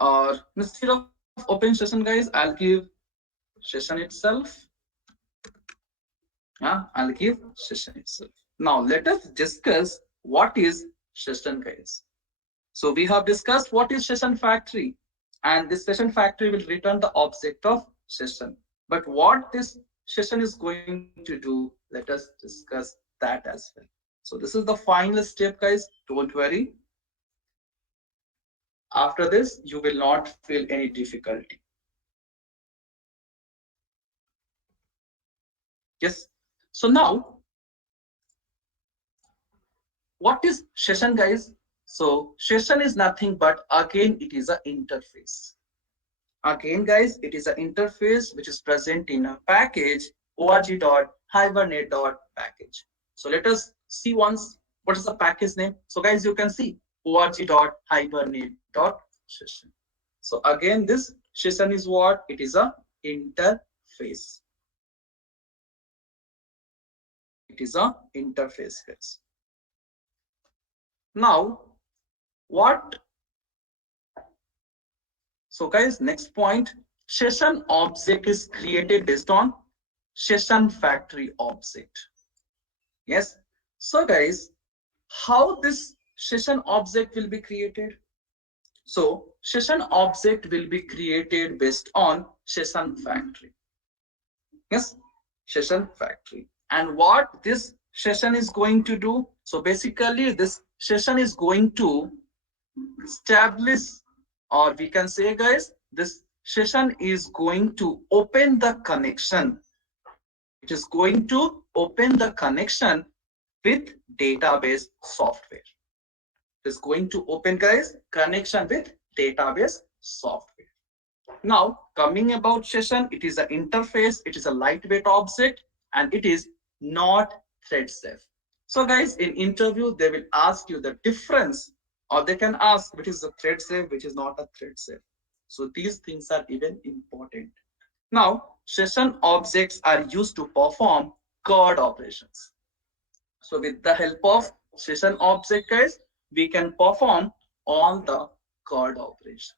Or instead of open session, guys, I'll give session itself. Yeah, I'll give session itself. Now let us discuss what is session, guys. So we have discussed what is session factory, and this session factory will return the object of session. But what this session is going to do, let us discuss that as well. So this is the final step, guys. Don't worry. After this, you will not feel any difficulty. Yes. So now, what is session, guys? So session is nothing but, again, it is an interface. Again, guys, it is an interface which is present in a package org.hibernate.package. So let us see once what is the package name. So guys, you can see org.hibernate.session. So again, this session is what? It is a interface. It is a interface, guys. Now, what? So guys, next point, session object is created based on session factory object. Yes. So guys, how this session object will be created? So session object will be created based on session factory. Yes, session factory. And what this session is going to do? So basically this session is going to establish, or we can say, guys, this session is going to open the connection. It is going to open the connection with database software. It is going to open, guys, connection with database software. Now, coming about session, it is an interface, it is a lightweight object, and it is not thread safe. So guys, in interview, they will ask you the difference, or they can ask which is a thread safe, which is not a thread safe. So these things are even important. Now, session objects are used to perform CORD operations. So with the help of session object, guys, we can perform all the CORD operations.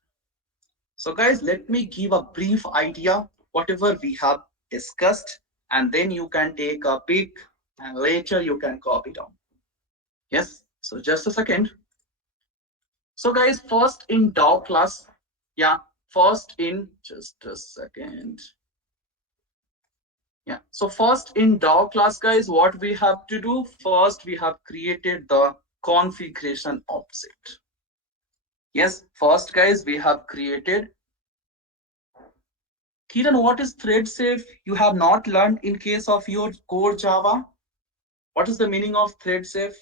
So guys, let me give a brief idea whatever we have discussed, and then you can take a peek and later you can copy down. Yes, so just a second. So guys, first in DAO class, yeah, first in just a second. Yeah, so first in DAO class, guys, what we have to do, first we have created the configuration object. Yes, first, guys, we have created. Kiran, what is thread safe? You have not learned in case of your core Java. What is the meaning of thread safe?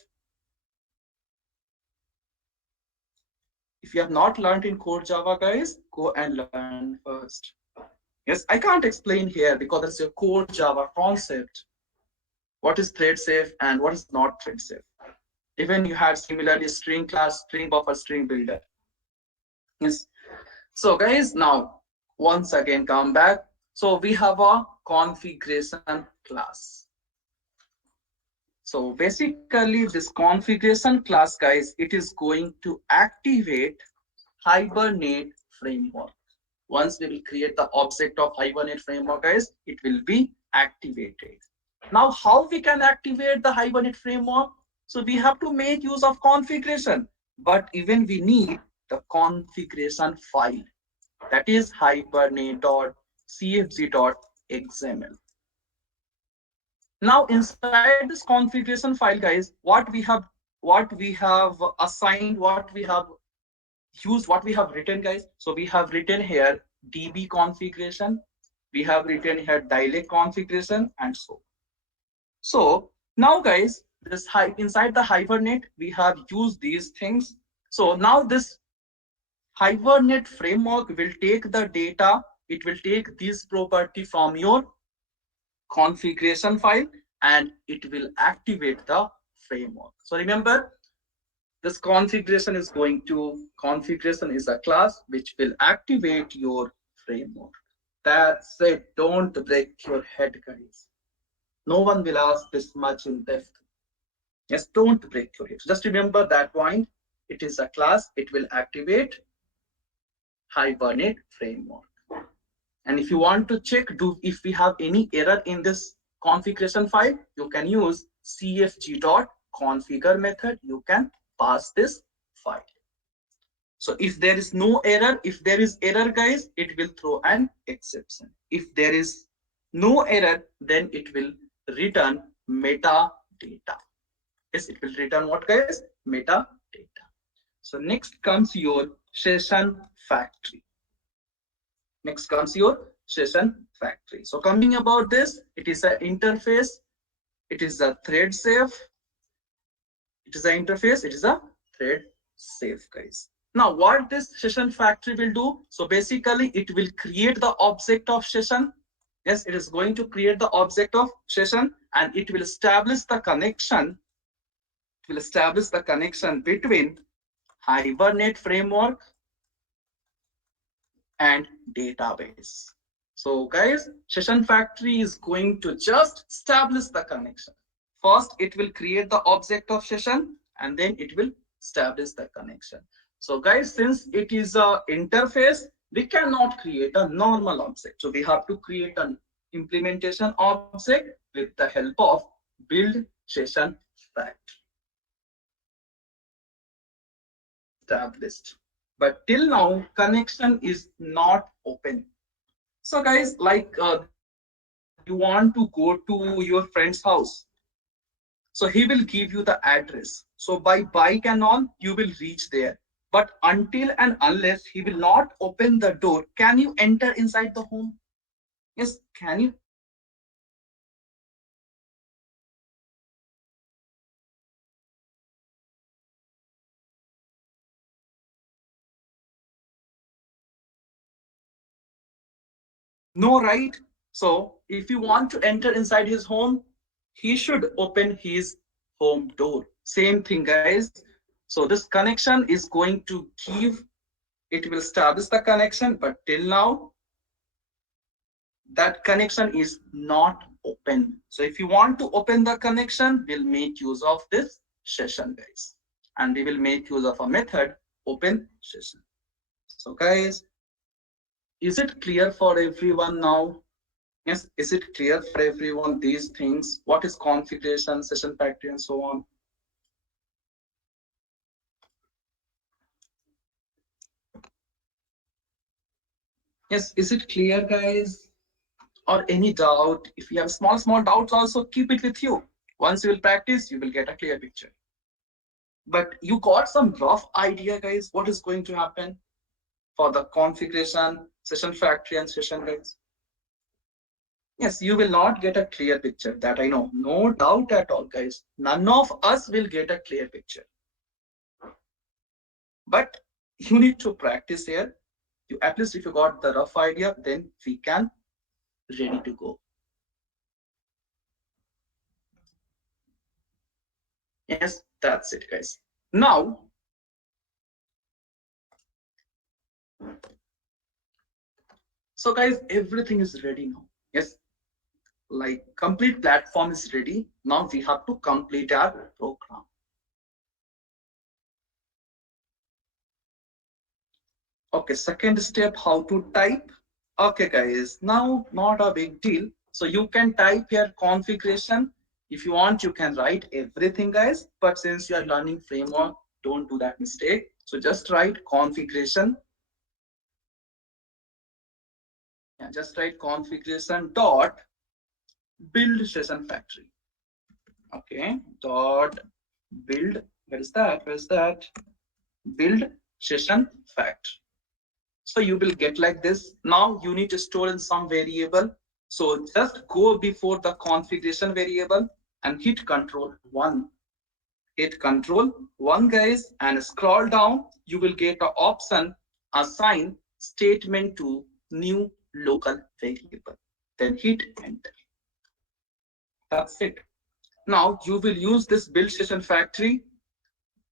If you have not learned in core Java, guys, go and learn first. Yes, I can't explain here because it's your core Java concept. What is thread safe and what is not thread safe? Even you had similarly string class, string buffer, string builder. Yes. So guys, now once again come back. So we have a configuration class. So basically this configuration class, guys, it is going to activate Hibernate framework. Once we will create the object of Hibernate framework, guys, it will be activated. Now, how we can activate the Hibernate framework? So we have to make use of configuration, but even we need the configuration file, that is hibernate.cfg.xml. Now inside this configuration file, guys, what we have what we have assigned, what we have used, what we have written, guys. So we have written here DB configuration, we have written here dialect configuration, and so. So now, guys, this inside the Hibernate, we have used these things. So now this Hibernate framework will take the data, it will take this property from your configuration file and it will activate the framework. So remember, this configuration is a class which will activate your framework. That's it. Don't break your head, guys. No one will ask this much in depth. Yes, don't break your head. Just remember that point. It is a class. It will activate Hibernate framework. And if you want to check if we have any error in this configuration file, you can use cfg.configure method. You can pass this file. So if there is no error, if there is error, guys, it will throw an exception. If there is no error, then it will return metadata. Yes, it will return what, guys? Metadata. So next comes your session factory. Next comes your session factory. So coming about this, it is an interface. It is a thread safe. It is an interface. It is a thread safe, guys. Now, what this session factory will do? So basically, it will create the object of session. Yes, it is going to create the object of session, and it will establish the connection. It will establish the connection between Hibernate framework and database. So guys, session factory is going to just establish the connection. First, it will create the object of session and then it will establish the connection. So guys, since it is a interface, we cannot create a normal object. So we have to create an implementation object with the help of build session factory. Established. But till now, connection is not open. So guys, like you want to go to your friend's house. So he will give you the address. So by bike and all, you will reach there. But until and unless he will not open the door, can you enter inside the home? Yes, can you enter inside the home? No, right? So if you want to enter inside his home, he should open his home door. Same thing, guys. So this connection is going to give, it will establish the connection, but till now, that connection is not open. So if you want to open the connection, we'll make use of this session, guys. And we will make use of a method open session. So guys, is it clear for everyone now? Yes, is it clear for everyone these things? What is configuration, session factory, and so on? Yes, is it clear, guys? Or any doubt? If you have small doubts, also keep it with you. Once you will practice, you will get a clear picture. But you got some rough idea, guys, what is going to happen for the configuration, session factory, and session, guys? Yes, you will not get a clear picture, that I know. No doubt at all, guys. None of us will get a clear picture. But you need to practice here. You, at least if you got the rough idea, then we can ready to go. Yes, that's it, guys. Now, so guys, everything is ready now. Yes, like complete platform is ready. Now we have to complete our program. Okay, second step, how to type. Okay, guys, now not a big deal. So you can type here configuration. If you want, you can write everything, guys. But since you are learning framework, don't do that mistake. So just write configuration. Yeah, just write configuration dot build session factory. Okay, dot build Where is that? Where is that? Build session fact. So you will get like this. Now you need to store in some variable. So just go before the configuration variable and hit control 1. Hit control 1 guys and scroll down. You will get an option assign statement to new local variable. Then hit enter. That's it. Now you will use this build session factory.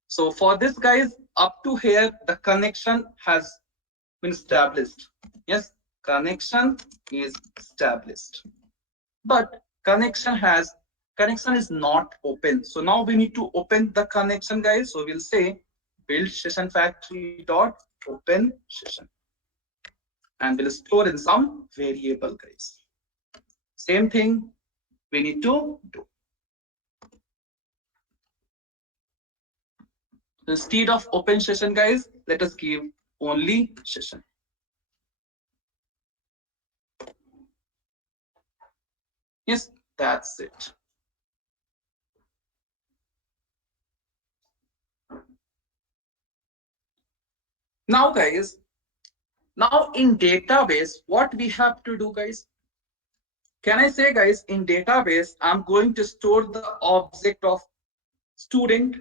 So for this guys, up to here the connection has been established. Yes, connection is established, but connection is not open. So now we need to open the connection guys. So we'll say build session factory dot open session, and we'll store in some variable guys. Same thing we need to do. Instead of open session guys, let us give only session. Yes, that's it. Now guys, now in database, what we have to do guys? Can I say guys, in database, I'm going to store the object of student.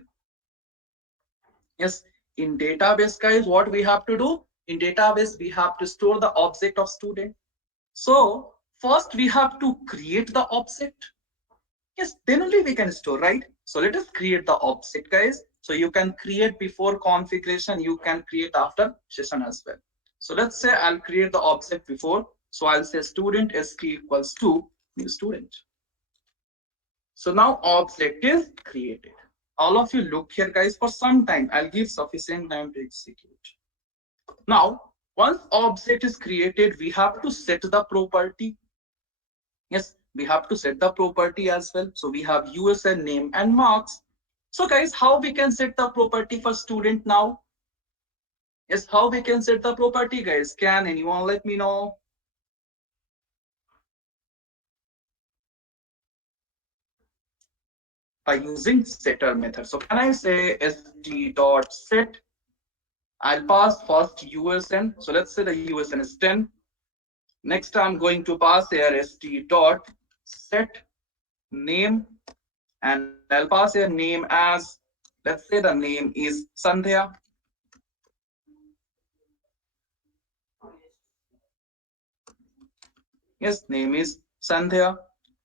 Yes, in database guys, what we have to do? In database, we have to store the object of student. So first we have to create the object. Yes, then only we can store, right? So let us create the object guys. So you can create before configuration, you can create after session as well. So let's say I'll create the object before. So I'll say student st equals to new student. So now object is created. All of you look here guys for some time. I'll give sufficient time to execute. Now, once object is created, we have to set the property. Yes, we have to set the property as well. So we have USN name and marks. So guys, how we can set the property for student now? Yes, how we can set the property guys? Can anyone let me know? By using setter method. So can I say st dot set? I'll pass first USN. So let's say the USN is 10. Next, I'm going to pass here st dot set name, and I'll pass here name as, let's say the name is Sandhya. Yes, name is Sandhya.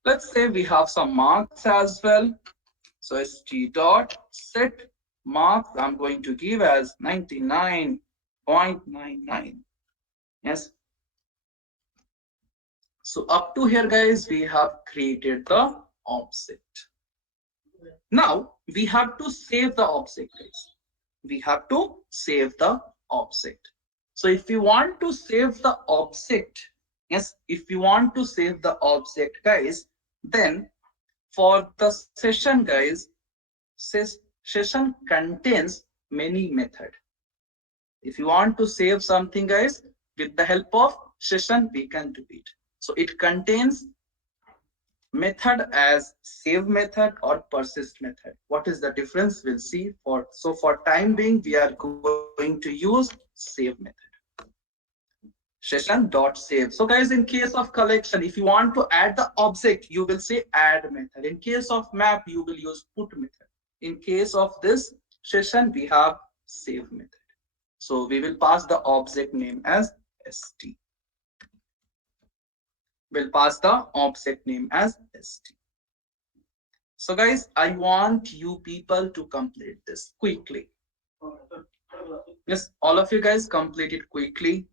Let's say we have some marks as well. So st dot set marks I'm going to give as 99.99. Yes. So up to here, guys, we have created the object. Now we have to save the object, guys. We have to save the object. So if you want to save the object, yes, if you want to save the object, guys, then for the session, guys, session contains many methods. If you want to save something, guys, with the help of session, we can do it. So it contains method as save method or persist method. What is the difference? We'll see. For time being, we are going to use save method. Session.save. So guys, in case of collection, if you want to add the object, you will say add method. In case of map, you will use put method. In case of this session, we have save method. So we will pass the object name as st. We'll pass the object name as st. So guys, I want you people to complete this quickly. Yes, all of you guys complete it quickly.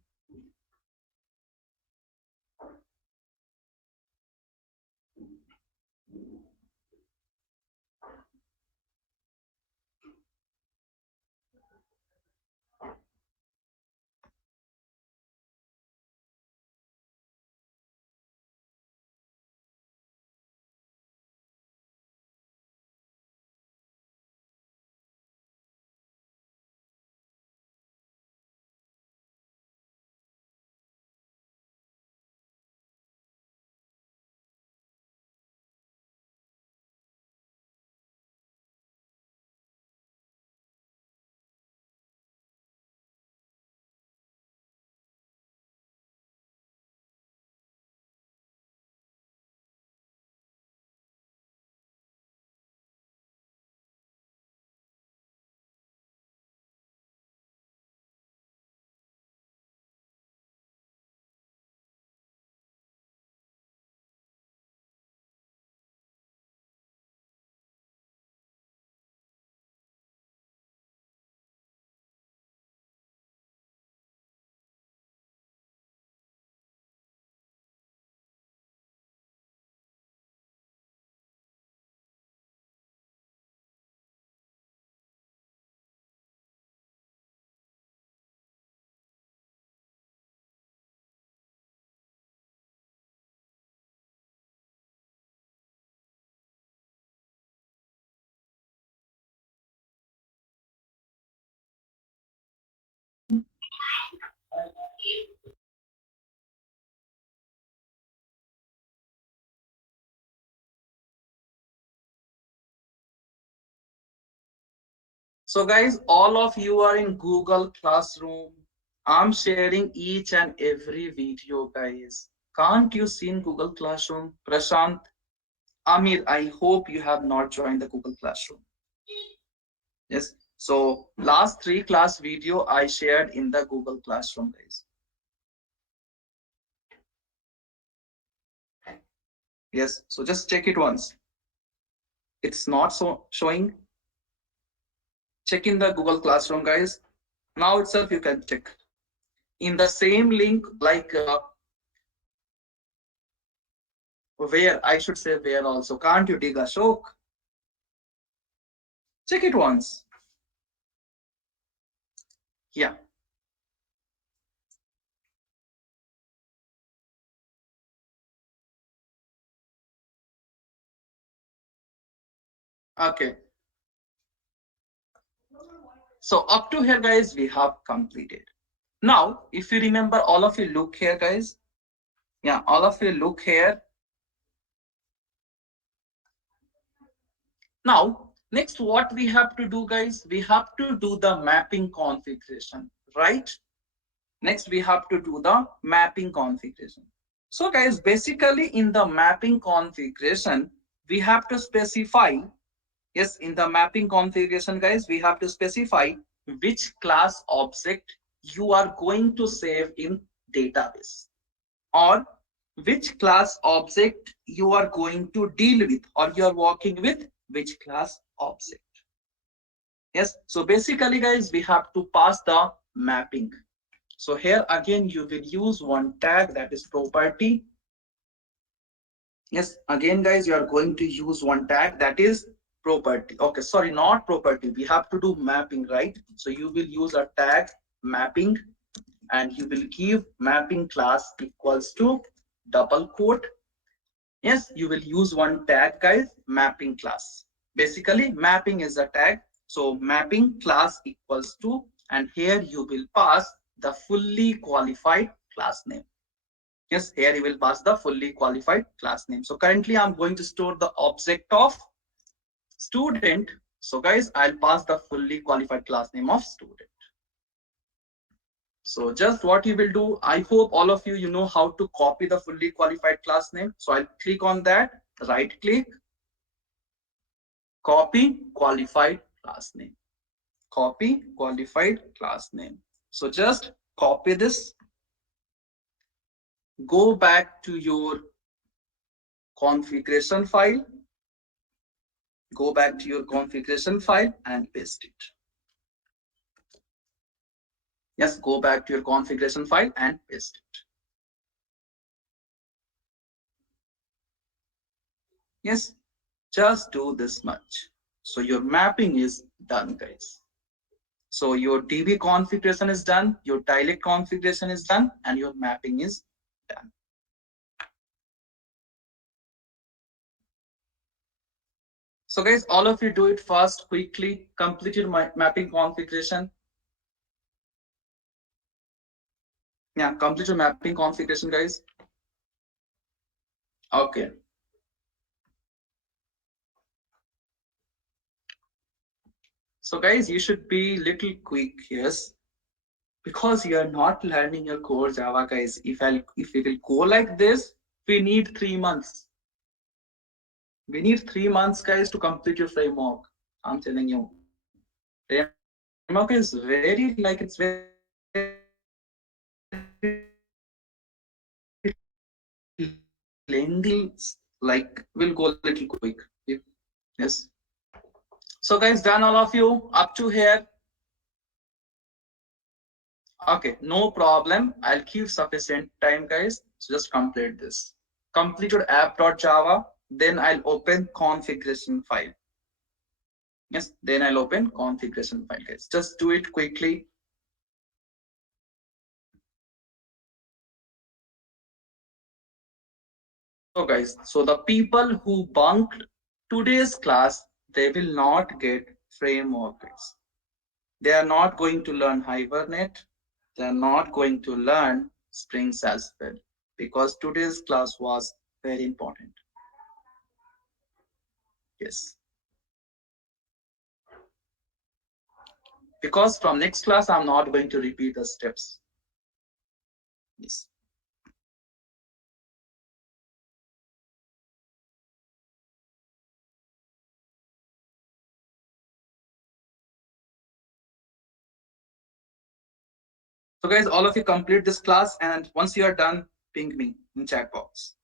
So guys, all of you are in Google Classroom. I'm sharing each and every video, guys. Can't you see in Google Classroom? Prashant, Amir, I hope you have not joined the Google Classroom. Yes. So last 3 class video I shared in the Google Classroom, guys. Yes. So just check it once. It's not so showing. Check in the Google Classroom, guys. Now itself you can check. In the same link, like where I should say where also. Can't you dig Ashok? Check it once. Yeah. Okay. So up to here, guys, we have completed. Now, if you remember, all of you look here, guys. Yeah, all of you look here. Now, next what we have to do, guys, we have to do the mapping configuration, right? Next, we have to do the mapping configuration. So guys, basically in the mapping configuration, we have to specify, yes, in the mapping configuration, guys, we have to specify which class object you are going to save in database, or which class object you are going to deal with, or you are working with which class object. Yes, so basically guys, we have to pass the mapping. So here again you will use one tag, that is property. Yes, again guys, you are going to use one tag, that is property. Okay, sorry, not property, we have to do mapping, right? So you will use a tag mapping, and you will give mapping class equals to double quote. Yes, you will use one tag, guys, mapping class. Basically mapping is a tag, so mapping class equals to, and here you will pass the fully qualified class name. Yes, here you will pass the fully qualified class name. So currently I'm going to store the object of student. So guys, I'll pass the fully qualified class name of student. So just what you will do, I hope all of you know how to copy the fully qualified class name. So I'll click on that, right click, copy qualified class name. Copy qualified class name. So just copy this, go back to your configuration file, go back to your configuration file and paste it. Yes, go back to your configuration file and paste it. Yes, just do this much. So your mapping is done, guys. So your DB configuration is done, your dialect configuration is done, and your mapping is done. So guys, all of you do it fast, quickly, complete your mapping configuration. Yeah, complete your mapping configuration, guys. Okay. So guys, you should be little quick, yes, because you are not learning your core Java, guys. If we will go like this, we need 3 months. We need 3 months, guys, to complete your framework. I'm telling you, framework is very it's very lengthy. Like will go a little quick. Yes. So guys, done all of you up to here. Okay, no problem. I'll give sufficient time, guys. So just complete this. Complete your app.java. Then I'll open configuration file. Yes, then I'll open configuration file, guys. Just do it quickly. So guys, so the people who bunked today's class, they will not get frameworks. They are not going to learn Hibernate. They are not going to learn spring self-build because today's class was very important. Yes. Because from next class, I'm not going to repeat the steps. Yes. So guys, all of you complete this class, and once you are done, ping me in chat box.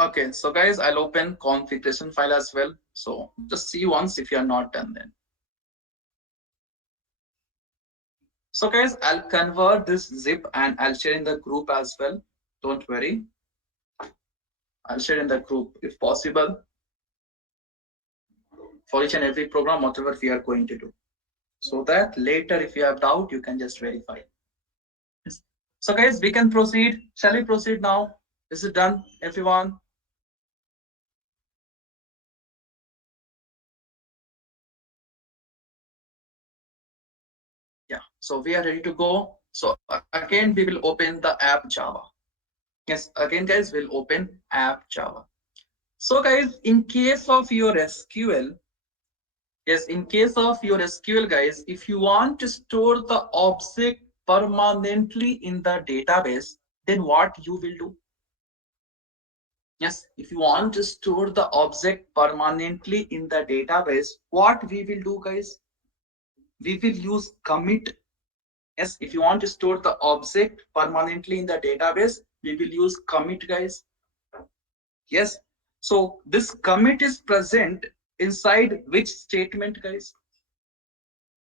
Okay, so guys, I'll open configuration file as well. So just see once if you are not done then. So guys, I'll convert this zip and I'll share in the group as well. Don't worry. I'll share in the group if possible for each and every program, whatever we are going to do. So that later, if you have doubt, you can just verify. Yes. So guys, we can proceed. Shall we proceed now? Is it done, everyone? Yeah. So we are ready to go. So again, we will open the app Java. Yes, again, guys, we'll open app Java. So guys, in case of your SQL, yes, in case of your SQL, guys, if you want to store the object permanently in the database, then what you will do? Yes, if you want to store the object permanently in the database, what we will do, guys? We will use commit. Yes, if you want to store the object permanently in the database, we will use commit, guys. Yes. So this commit is present inside which statement, guys?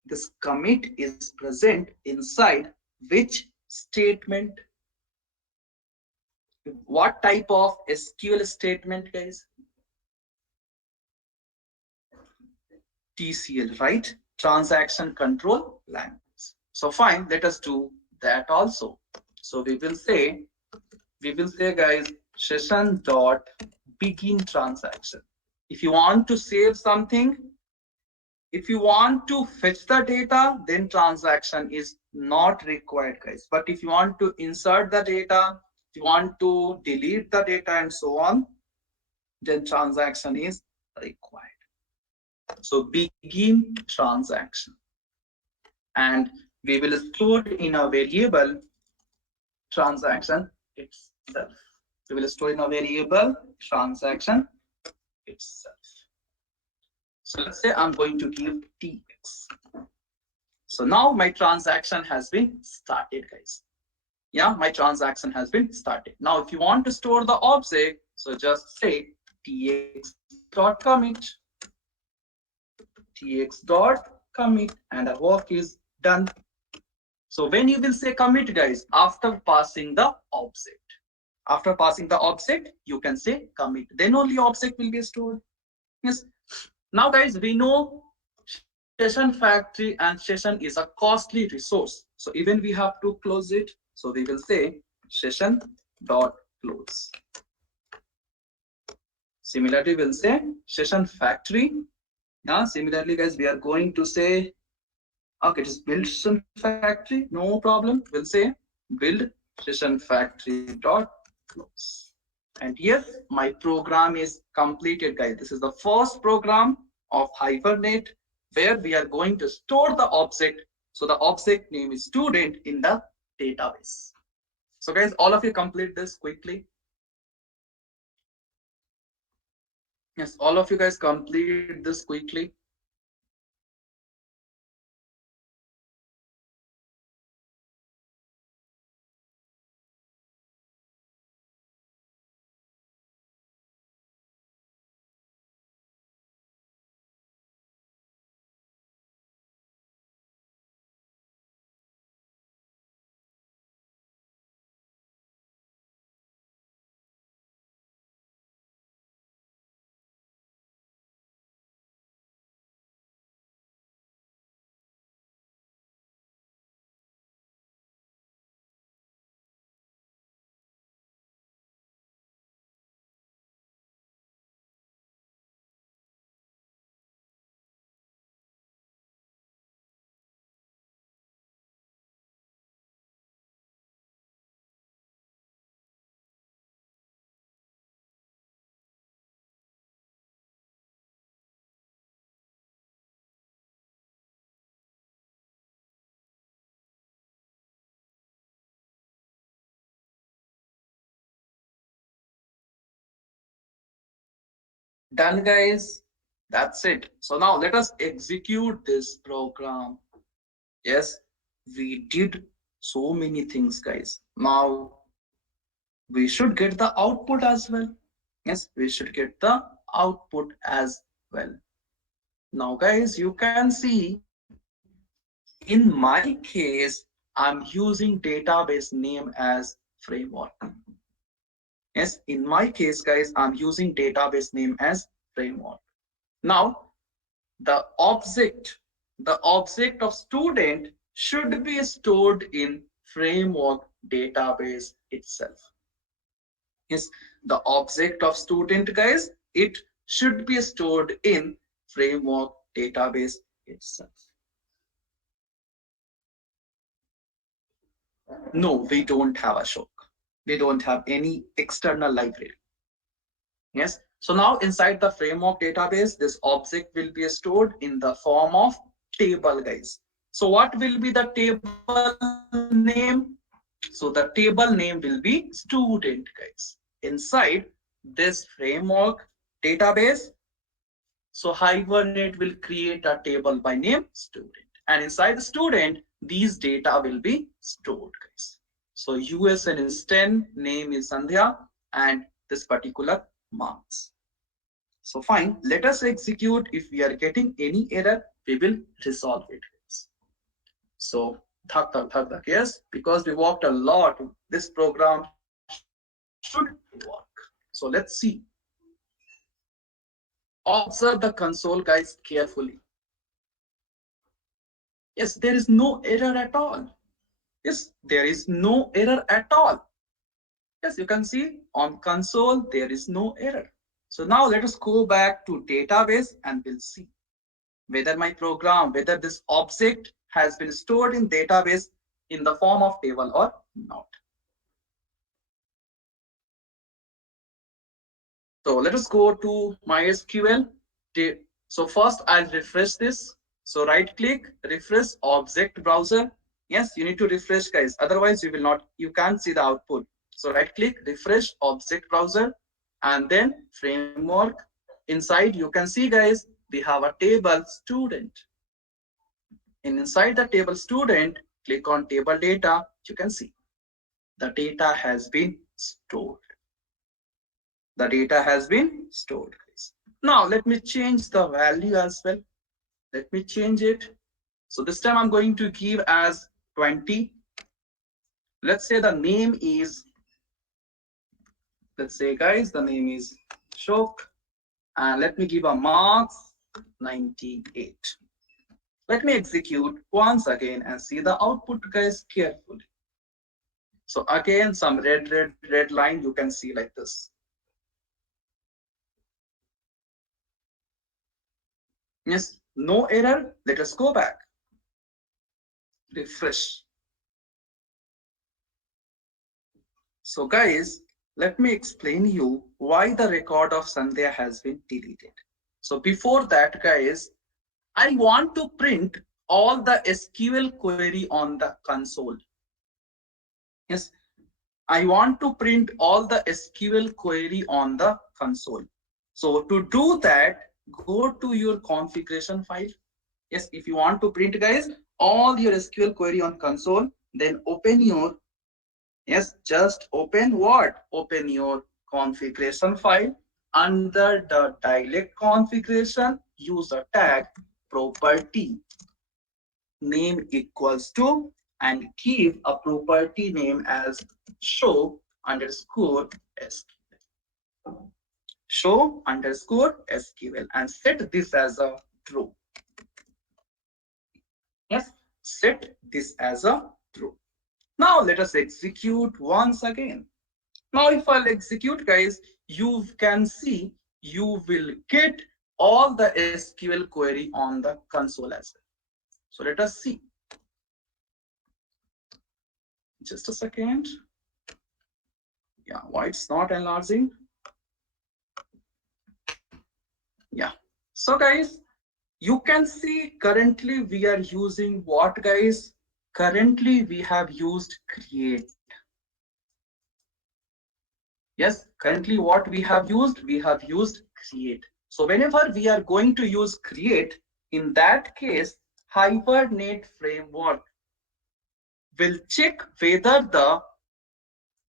This commit is present inside which statement? What type of SQL statement, guys? TCL, right? Transaction control language. So fine, let us do that also. So we will say guys, session dot begin transaction. If you want to save something, if you want to fetch the data, then transaction is not required, guys. But if you want to insert the data, if you want to delete the data and so on, then transaction is required. So begin transaction. And we will store in a variable transaction itself. We will store in a variable transaction itself. So let's say I'm going to give tx. So now my transaction has been started, guys. Yeah, my transaction has been started. Now, if you want to store the object, so just say tx.commit, tx.commit, and the work is done. So when you will say commit, guys, after passing the object. After passing the object, you can say commit. Then only object will be stored. Yes. Now, guys, we know session factory and session is a costly resource. So even we have to close it. So we will say session dot close. Similarly, we'll say session factory. Yeah, similarly, guys, we are going to say, okay, just build session factory, no problem. We'll say build session factory dot close. And yes, my program is completed, guys. This is the first program of Hibernate where we are going to store the object. So the object name is student in the database. So guys, all of you complete this quickly. Yes, all of you guys complete this quickly. Done, guys. That's it. So now let us execute this program. Yes, we did so many things, guys. Now we should get the output as well. Yes, we should get the output as well. Now, guys, you can see in my case, I'm using database name as framework. Yes, in my case, guys, I'm using database name as framework. Now, the object of student should be stored in framework database itself. Yes, the object of student, guys, it should be stored in framework database itself. No, we don't have Ashok. We don't have any external library. Yes. So now inside the framework database, this object will be stored in the form of table, guys. So what will be the table name? So the table name will be student, guys. Inside this framework database, so Hibernate will create a table by name student. And inside the student, these data will be stored, guys. So USN is 10, name is Sandhya, and this particular marks. So fine, let us execute. If we are getting any error, we will resolve it, guys. So thak thak thak thak, yes, because we worked a lot, this program should work. So let's see. Observe the console, guys, carefully. Yes, there is no error at all. Yes, there is no error at all. Yes, you can see on console, there is no error. So now let us go back to database and we'll see whether my program, whether this object has been stored in database in the form of table or not. So let us go to MySQL. So first I'll refresh this. So right click, refresh object browser. Yes, you need to refresh, guys. Otherwise you will not, you can't see the output. So right click, refresh object browser, and then framework. Inside you can see, guys, we have a table student. And inside the table student, click on table data. You can see the data has been stored. The data has been stored, guys. Now let me change the value as well. Let me change it. So this time I'm going to give as 20. Let's say the name is, let's say, guys, the name is Shok, and let me give a marks 98. Let me execute once again and see the output, guys, carefully. So again, some red line you can see like this. Yes, no error. Let us go back. Refresh. So guys, let me explain you why the record of Sandhya has been deleted. So before that, guys, I want to print all the SQL query on the console. Yes, I want to print all the SQL query on the console. So to do that, go to your configuration file. Yes, if you want to print, guys, all your SQL query on console, then open your, yes, just open what? Open your configuration file. Under the dialect configuration, use a tag property name equals to and give a property name as show underscore SQL. Show underscore SQL and set this as a true. Yes, set this as a true. Now let us execute once again. Now if I'll execute, guys, you can see you will get all the SQL query on the console as well. So let us see. Just a second. Yeah, why it's not enlarging? Yeah. So guys, you can see currently we are using what, guys? Currently we have used create. Yes, currently what we have used? We have used create. So whenever we are going to use create, in that case, Hibernate framework will check whether the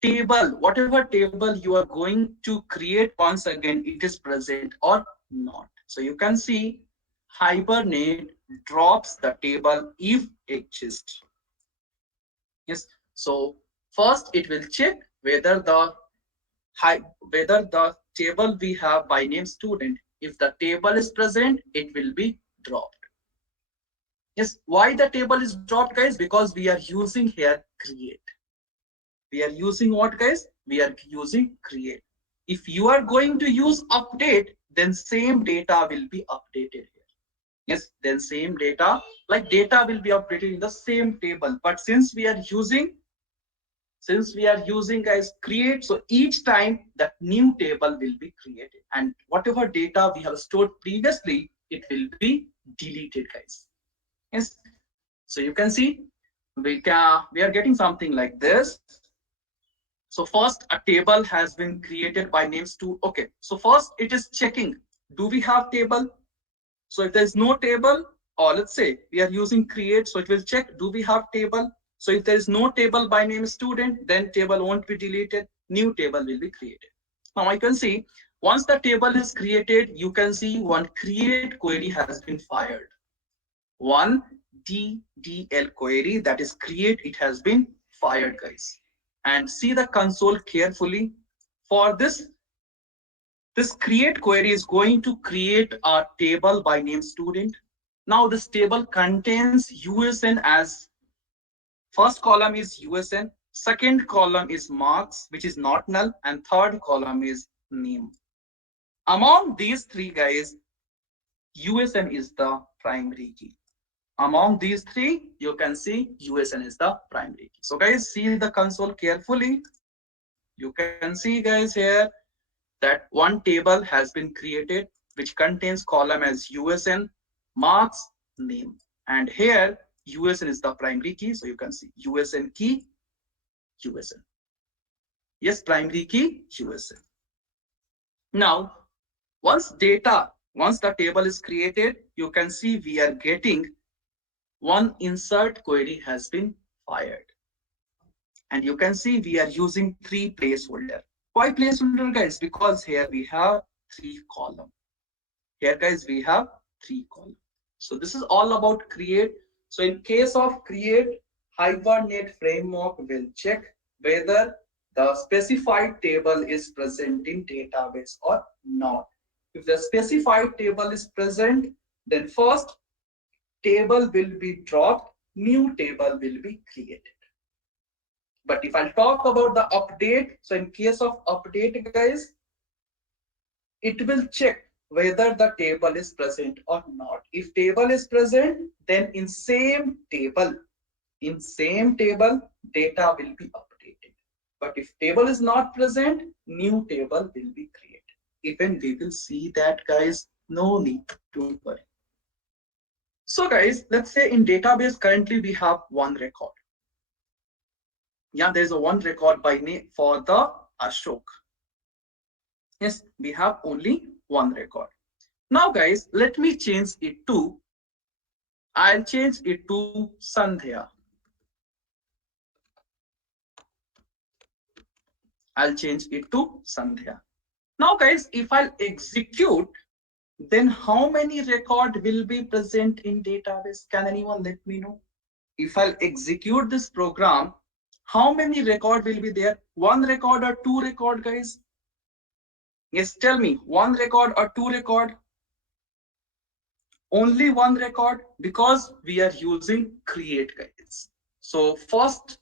table, whatever table you are going to create, once again, it is present or not. So you can see Hibernate drops the table if exists. Yes. So first it will check whether the whether the table we have by name student, if the table is present, it will be dropped. Yes. Why the table is dropped, guys? Because we are using here create. We are using what, guys? We are using create. If you are going to use update, then same data will be updated here. Yes, then same data, like data will be updated in the same table. But since we are using guys create, so each time that new table will be created, and whatever data we have stored previously, it will be deleted, guys. Yes. So you can see we are getting something like this. So first a table has been created by names to, okay, so first it is checking, do we have table? So if there is no table, or let's say we are using create, so it will check, do we have table? So if there is no table by name student, then table won't be deleted, new table will be created. Now I can see once the table is created, you can see one create query has been fired. One DDL query, that is create, it has been fired, guys. And see the console carefully. For this create query is going to create a table by name student. Now this table contains USN as first column is USN, second column is marks, which is not null, and third column is name. Among these three guys, USN is the primary key. Among these three, you can see USN is the primary key. So guys, see the console carefully. You can see guys here that one table has been created which contains column as USN, marks, name. And here USN is the primary key. So you can see USN key, USN. Yes, primary key, USN. Now, once the table is created, you can see we are getting one insert query has been fired. And you can see we are using three placeholder. Why placeholder, guys? Because here we have three column. Here guys we have three column. So this is all about create. So in case of create, Hibernate framework will check whether the specified table is present in database or not. If the specified table is present, then first table will be dropped, new table will be created. But if I'll talk about the update, so in case of update, guys, it will check whether the table is present or not. If table is present, then in same table, data will be updated. But if table is not present, new table will be created. Even we will see that, guys, no need to worry. So guys, let's say in database currently we have one record. Yeah, there's a one record by name for the Ashok. Yes, we have only one record. Now guys, let me change it to, I'll change it to Sandhya. I'll change it to Sandhya. Now guys, if I'll execute, then how many record will be present in database? Can anyone let me know? If I'll execute this program, how many record will be there? One record or two record, guys? Yes, tell me, one record or two record? Only one record, because we are using create, guys. So first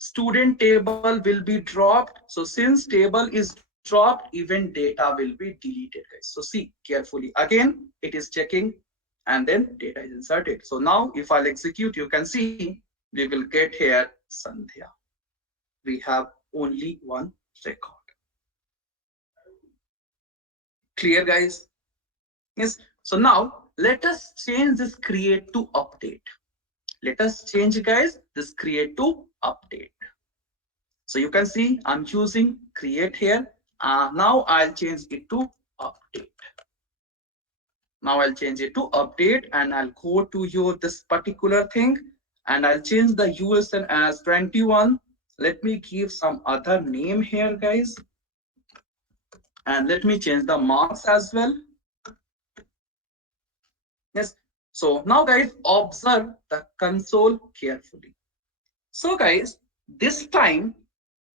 student table will be dropped. So since table is dropped, even data will be deleted, guys. So see carefully. Again, it is checking and then data is inserted. So now if I'll execute, you can see we will get here Sandhya. We have only one record. Clear, guys? Yes. So now let us change this create to update. Let us change, guys, this create to update. So you can see I'm choosing create here. Now I'll change it to update. Now I'll change it to update and I'll go to your this particular thing and I'll change the USN as 21. Let me give some other name here, guys. And let me change the marks as well. Yes. So now guys, observe the console carefully. So guys, this time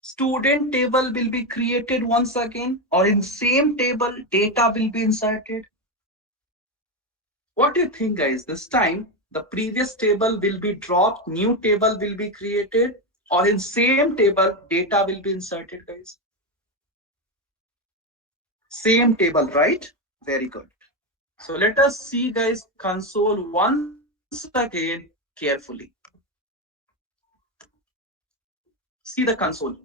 student table will be created once again or in same table data will be inserted. What do you think, guys? This time the previous table will be dropped, new table will be created, or in same table data will be inserted, guys? Same table, right? Very good. So let us see, guys, console once again carefully. See the console.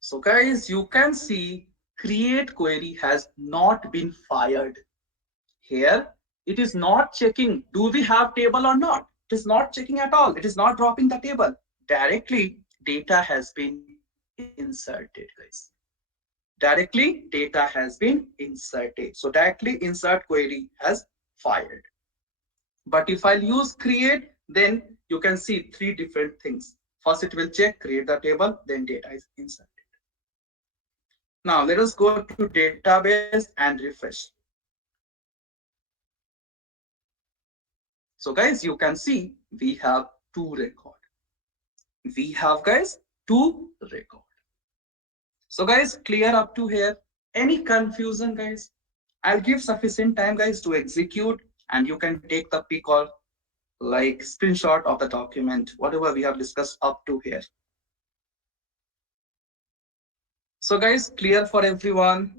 So guys, you can see create query has not been fired. Here, it is not checking do we have table or not. It is not checking at all. It is not dropping the table. Directly, data has been inserted, guys. Directly, data has been inserted. So directly insert query has fired. But if I'll use create, then you can see three different things. First, it will check, create the table, then data is inserted. Now, let us go to database and refresh. So guys, you can see we have two record. We have guys two record. So guys, clear up to here. Any confusion, guys? I'll give sufficient time, guys, to execute, and you can take the pic or like screenshot of the document, whatever we have discussed up to here. So guys, clear for everyone.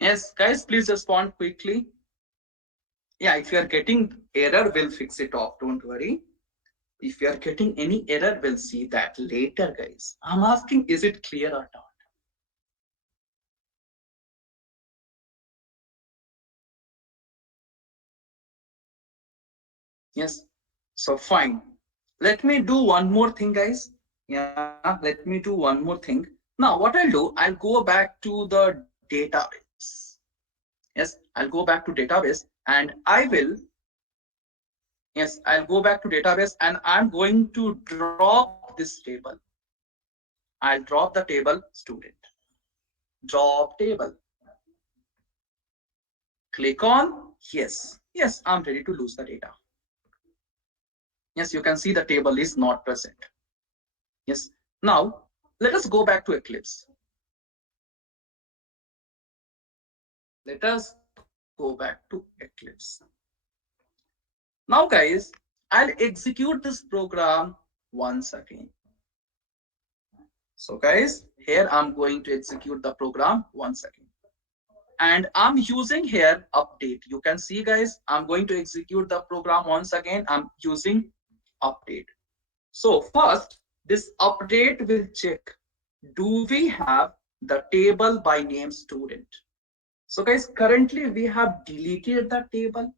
Yes, guys, please respond quickly. Yeah, if you are getting error, we'll fix it off. Don't worry. If you are getting any error, we'll see that later, guys. I'm asking, is it clear or not? Yes. So fine. Let me do one more thing, guys. Yeah, let me do one more thing. Now, what I'll do, I'll go back to the database. Yes, I'll go back to database and I will, yes, I'll go back to database and I'm going to drop this table. I'll drop the table student. Drop table. Click on yes. Yes, I'm ready to lose the data. Yes, you can see the table is not present. Yes. Now, let us go back to Eclipse. Let us go back to Eclipse. Now, guys, I'll execute this program once again. So, guys, here I'm going to execute the program once again. And I'm using here update. You can see, guys, I'm going to execute the program once again. I'm using update. So first, this update will check, do we have the table by name student? So guys, currently we have deleted the table.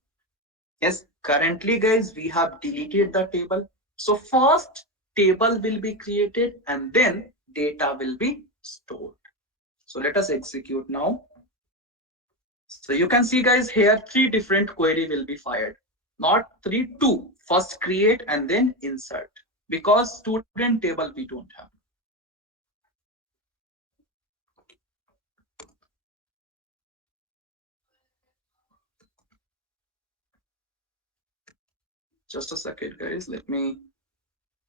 Yes, currently guys, we have deleted the table. So first table will be created and then data will be stored. So let us execute now. So you can see guys here three different query will be fired. Not three, two. First create and then insert. Because student table we don't have. Just a second, guys. Let me.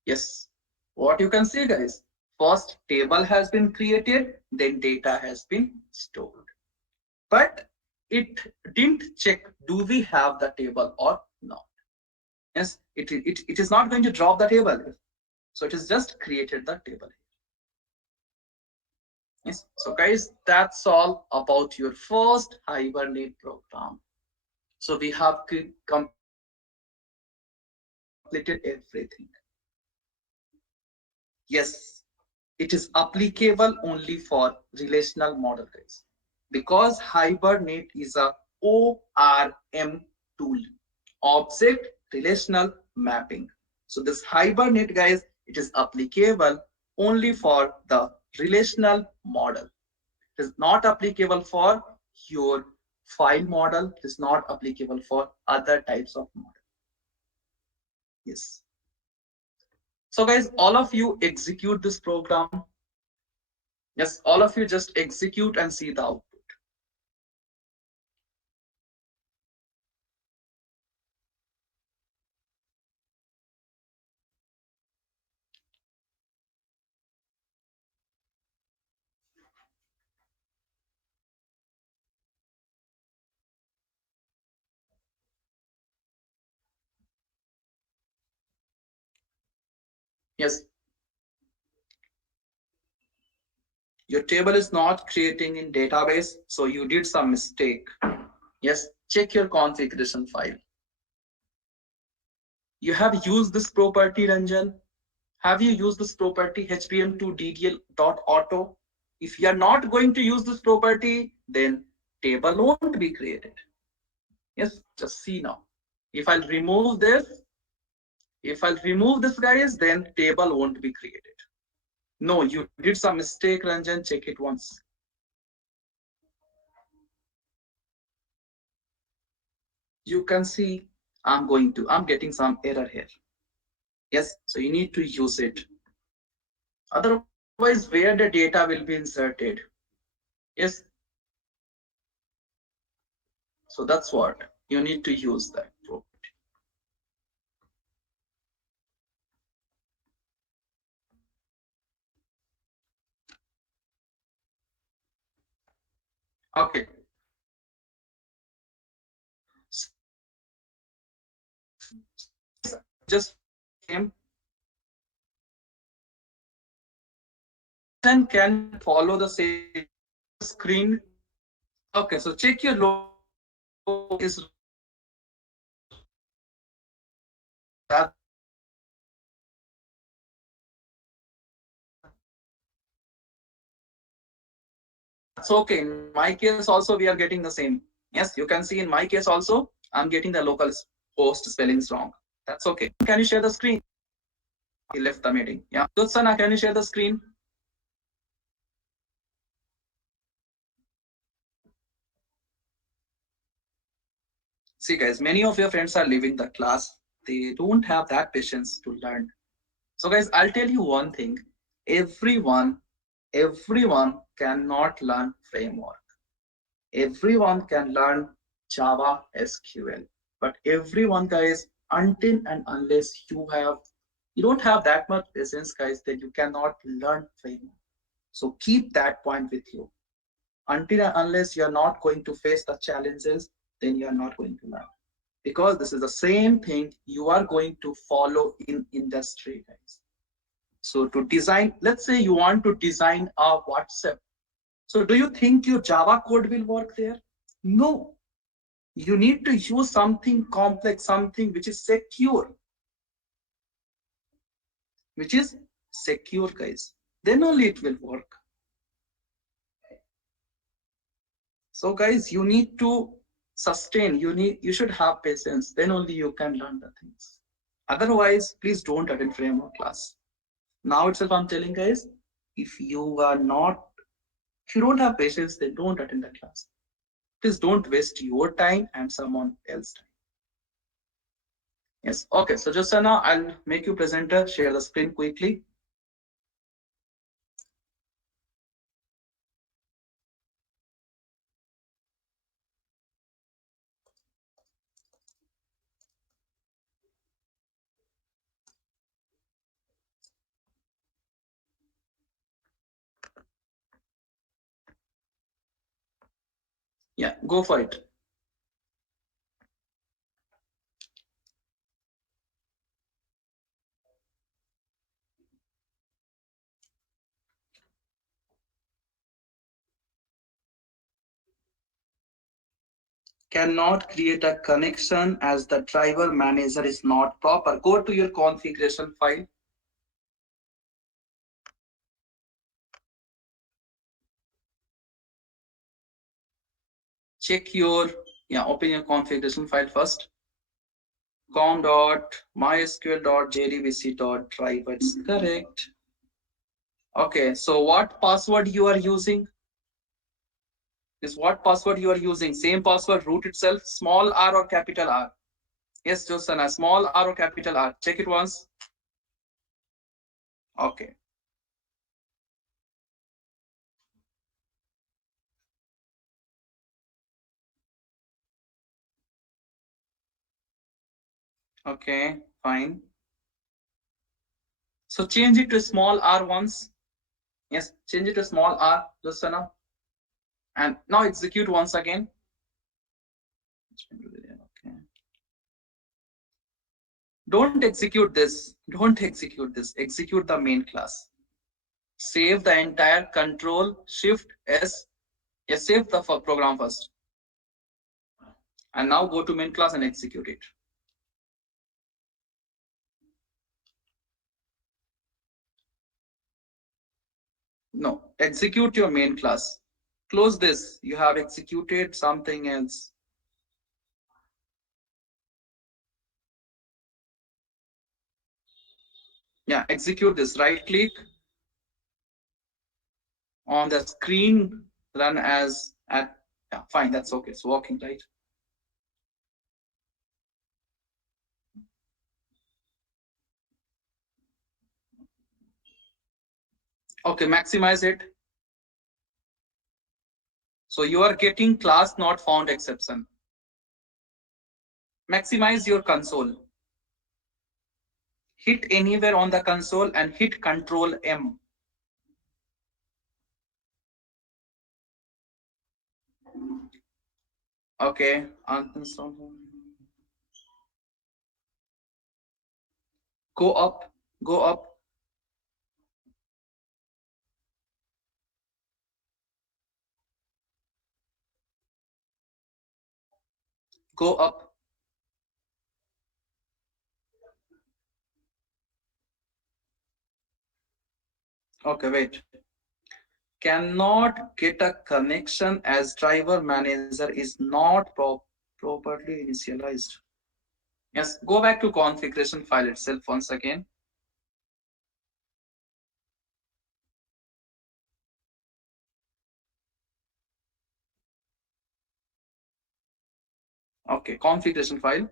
Yes. What you can see, guys. First table has been created, then data has been stored. But it didn't check do we have the table or not. Yes, it is not going to drop the table. So it is just created the table. Yes. So guys, that's all about your first Hibernate program. So we have completed everything. Yes, it is applicable only for relational model, guys, because Hibernate is a ORM tool, object relational mapping. So this hibernate, guys, it is applicable only for the relational model. It is not applicable for your file model. It is not applicable for other types of model. Yes. So guys, all of you execute this program. Yes, all of you just execute and see the output. Yes, your table is not creating in database, so you did some mistake. Yes, check your configuration file. You have used this property, Ranjan. Have you used this property hbm2ddl.auto? If you are not going to use this property, then table won't be created. Yes, just see now. If I'll remove this, guys, then table won't be created. No, you did some mistake, Ranjan. Check it once. You can see I'm getting some error here. Yes, so you need to use it. Otherwise, where the data will be inserted? Yes, so that's what you need to use that property. Okay. So guys, just same. Then can you follow the same screen? Okay, so check your logo is that that's okay. In my case also we are getting the same. Yes, you can see in my case also I'm getting the local host spellings wrong. That's okay. Can you share the screen? He left the meeting. Yeah. Dutsana, can you share the screen? See guys, many of your friends are leaving the class. They don't have that patience to learn. So guys, I'll tell you one thing. Everyone, everyone cannot learn framework. Everyone can learn Java SQL. But everyone, guys, until and unless you don't have that much patience, guys, then you cannot learn framework. So keep that point with you. Until and unless you are not going to face the challenges, then you are not going to learn. Because this is the same thing you are going to follow in industry, guys. So to design, let's say you want to design a WhatsApp. So do you think your Java code will work there? No. You need to use something complex, something which is secure, guys. Then only it will work. So guys, you need to sustain. You should have patience. Then only you can learn the things. Otherwise, please don't attend framework class. Now itself, I'm telling guys, if you are not, if you don't have patience, then don't attend the class. Please don't waste your time and someone else's time. Yes. Okay. So just now, I'll make you presenter. Share the screen quickly. Yeah. Go for it. Cannot create a connection as the driver manager is not proper. Go to your configuration file. Check your, yeah, open your configuration file first. com dot mysql dot jdbc dot drive. It's correct. Okay, so what password you are using? Is what password you are using? Same password, root itself, small r or capital R? Yes, Josana, small r or capital R? Check it once. Okay, okay, fine. So change it to small r once. Yes, change it to small r, Josana. And now execute once again. Okay. Don't execute this. Don't execute this. Execute the main class. Save the entire control shift S. Yes, save the program first. And now go to main class and execute it. No, execute your main class. Close this. You have executed something else. Yeah, execute this. Right click on the screen, run as at. Yeah, fine. That's okay. It's working, right? Okay, maximize it. So you are getting class not found exception. Maximize your console. Hit anywhere on the console and hit Control M. Okay. Go up. Go up. Go up. Okay, wait. Cannot get a connection as driver manager is not properly initialized. Yes, go back to configuration file itself once again. Okay, configuration file.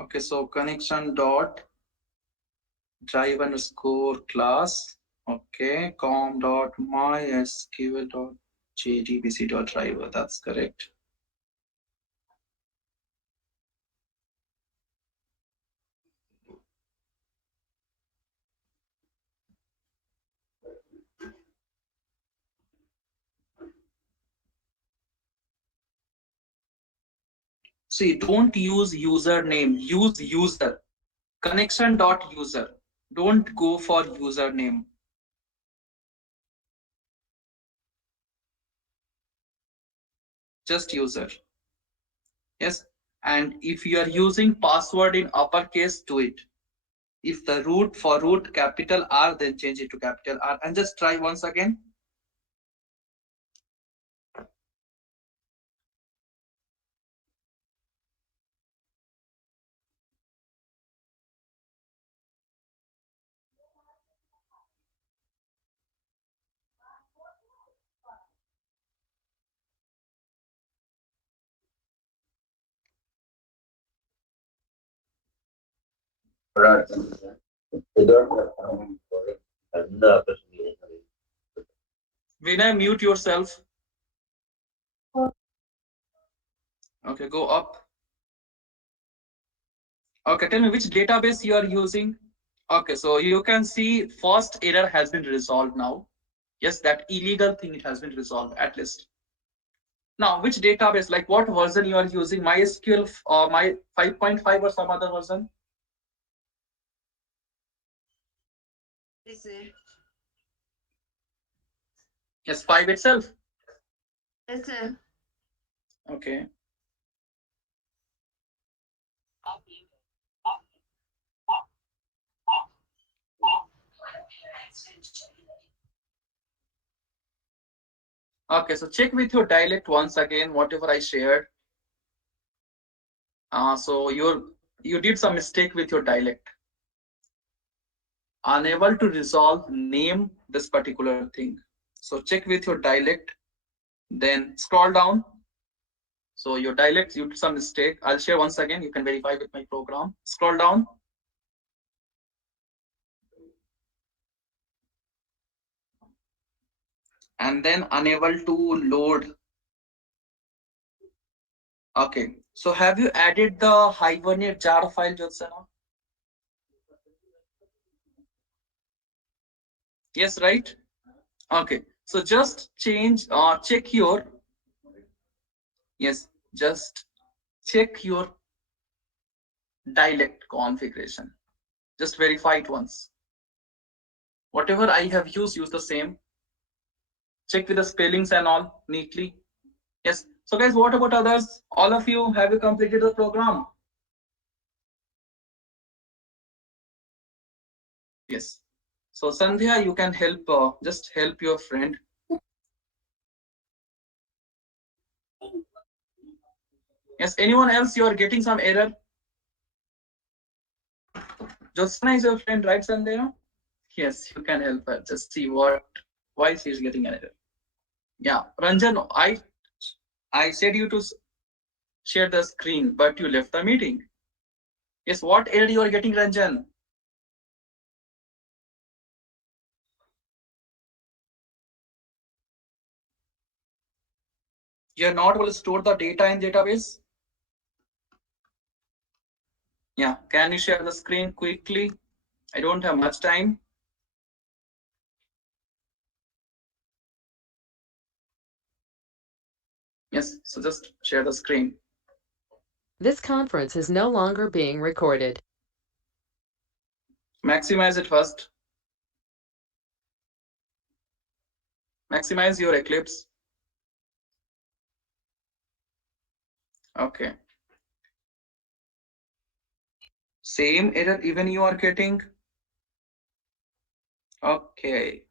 Okay, so connection dot drive underscore class. Okay, com dot mysql dot jdbc dot driver. That's correct. See, don't use username, use user. Connection dot user. Don't go for username. Just user. Yes. And if you are using password in uppercase, do it. If the root for root capital R, then change it to capital R and just try once again. Vinay, mute yourself. Okay, go up. Okay, tell me which database you are using. Okay, so you can see first error has been resolved now. Yes, that illegal thing, it has been resolved at least. Now, which database, like what version you are using? MySQL or my 5.5 or some other version? This Yes, 5 itself. is Okay. Okay, so check with your dialect once again, whatever I shared. So you did some mistake with your dialect. Unable to resolve, name this particular thing. So check with your dialect, then scroll down. So your dialect, you did some mistake. I'll share once again. You can verify with my program. Scroll down, and then unable to load. Okay. So have you added the hibernate jar file, Jyotsana? Yes, right? Okay. So just change, check your, yes, just check your dialect configuration. Just verify it once. Whatever I have used, use the same. Check with the spellings and all neatly. Yes. So guys, what about others? All of you, have you completed the program? Yes. So Sandhya, you can help, just help your friend. Yes. Anyone else, you are getting some error? Jyotsna is your friend, right, Sandhya? Yes, you can help her. Just see why she is getting an error. Yeah, Ranjan, I said you to share the screen, but you left the meeting. Yes, what error you are getting, Ranjan? You are not able to store the data in database. Yeah, can you share the screen quickly? I don't have much time. Yes, so just share the screen. This conference is no longer being recorded. Maximize it first. Maximize your Eclipse. Okay. Same error even you are getting. Okay.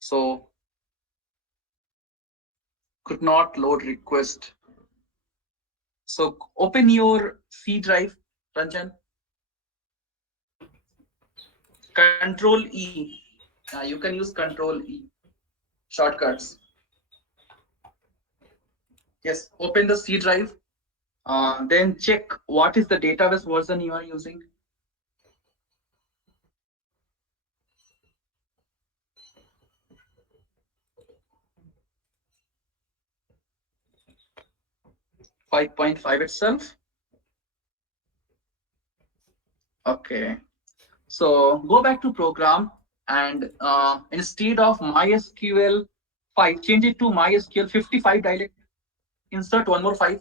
So could not load request. So open your C drive, Ranjan. Control E. You can use Control E shortcuts. Yes, open the C drive. Then check what is the database version you are using. 5.5 itself. Okay. So go back to program and instead of MySQL 5, change it to MySQL 55 dialect. Insert one more 5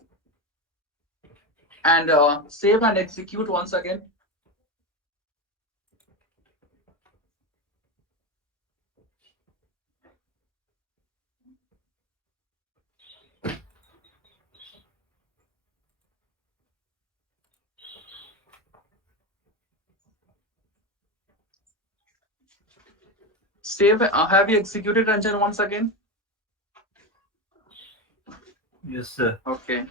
and save and execute once again. Save. Have you executed Ranjan once again? Yes, sir. Okay.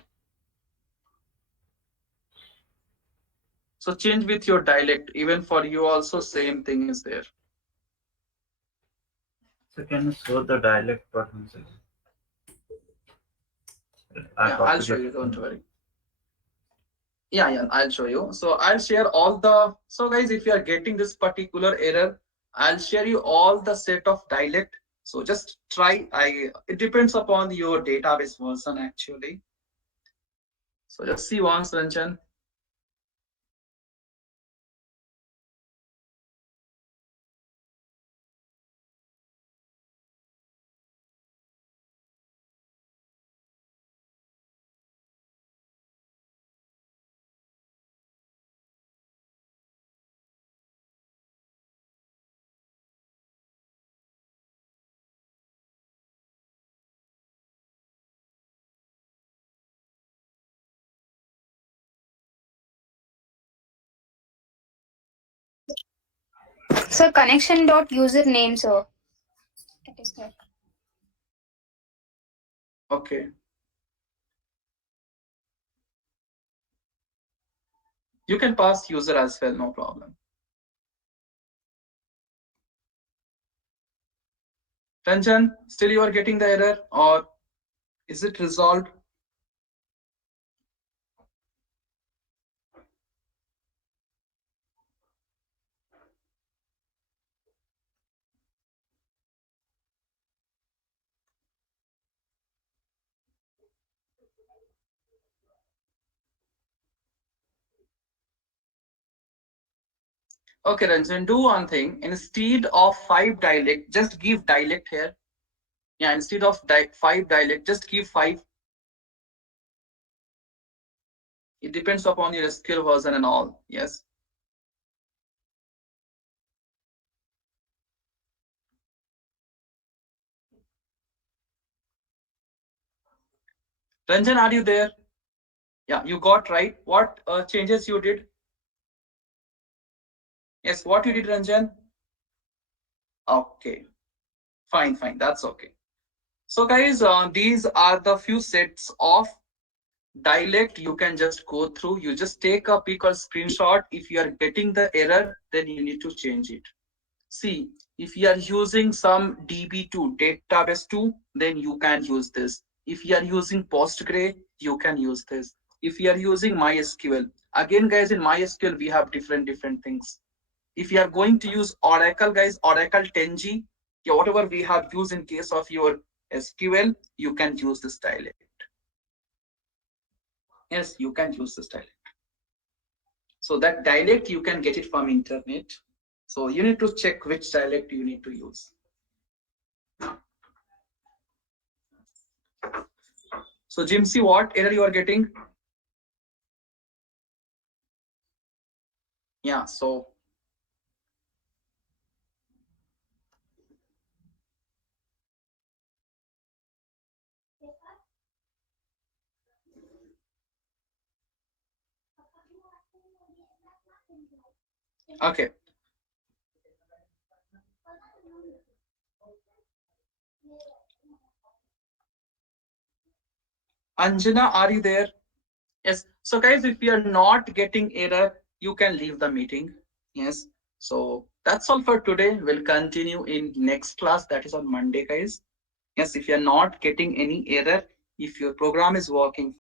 So change with your dialect. Even for you also same thing is there. So can you show the dialect part once again? I Yeah, I'll copied show it you. Don't from. worry. Yeah, I'll show you. So I'll share all the. So guys, if you are getting this particular error, I'll share you all the set of dialect. So just try. It depends upon your database version actually. So just see once, Ranjan. So connection dot username, so that is that. Okay. You can pass user as well, no problem. Ranjan, still you are getting the error or is it resolved? Okay, Ranjan, do one thing. Instead of 5 dialect, just give dialect here. Yeah, instead of 5 dialect, just give 5. It depends upon your skill version and all. Yes. Ranjan, are you there? Yeah, you got right. What changes you did? Yes, what you did, Ranjan? Okay, fine, fine. That's okay. So, guys, these are the few sets of dialect you can just go through. You just take a pic or screenshot. If you are getting the error, then you need to change it. See, if you are using some DB2, database 2, then you can use this. If you are using Postgre, you can use this. If you are using MySQL, again, guys, in MySQL, we have different things. If you are going to use Oracle, guys, Oracle 10G, yeah, whatever we have used in case of your SQL, you can use this dialect. Yes, you can use this dialect. So that dialect, you can get it from internet. So you need to check which dialect you need to use. So Jimsy, what error you are getting? Yeah, so okay. Anjana, are you there? Yes. So guys, if you are not getting error, you can leave the meeting. Yes. So that's all for today. We'll continue in next class. That is on Monday, guys. Yes, if you're not getting any error, if your program is working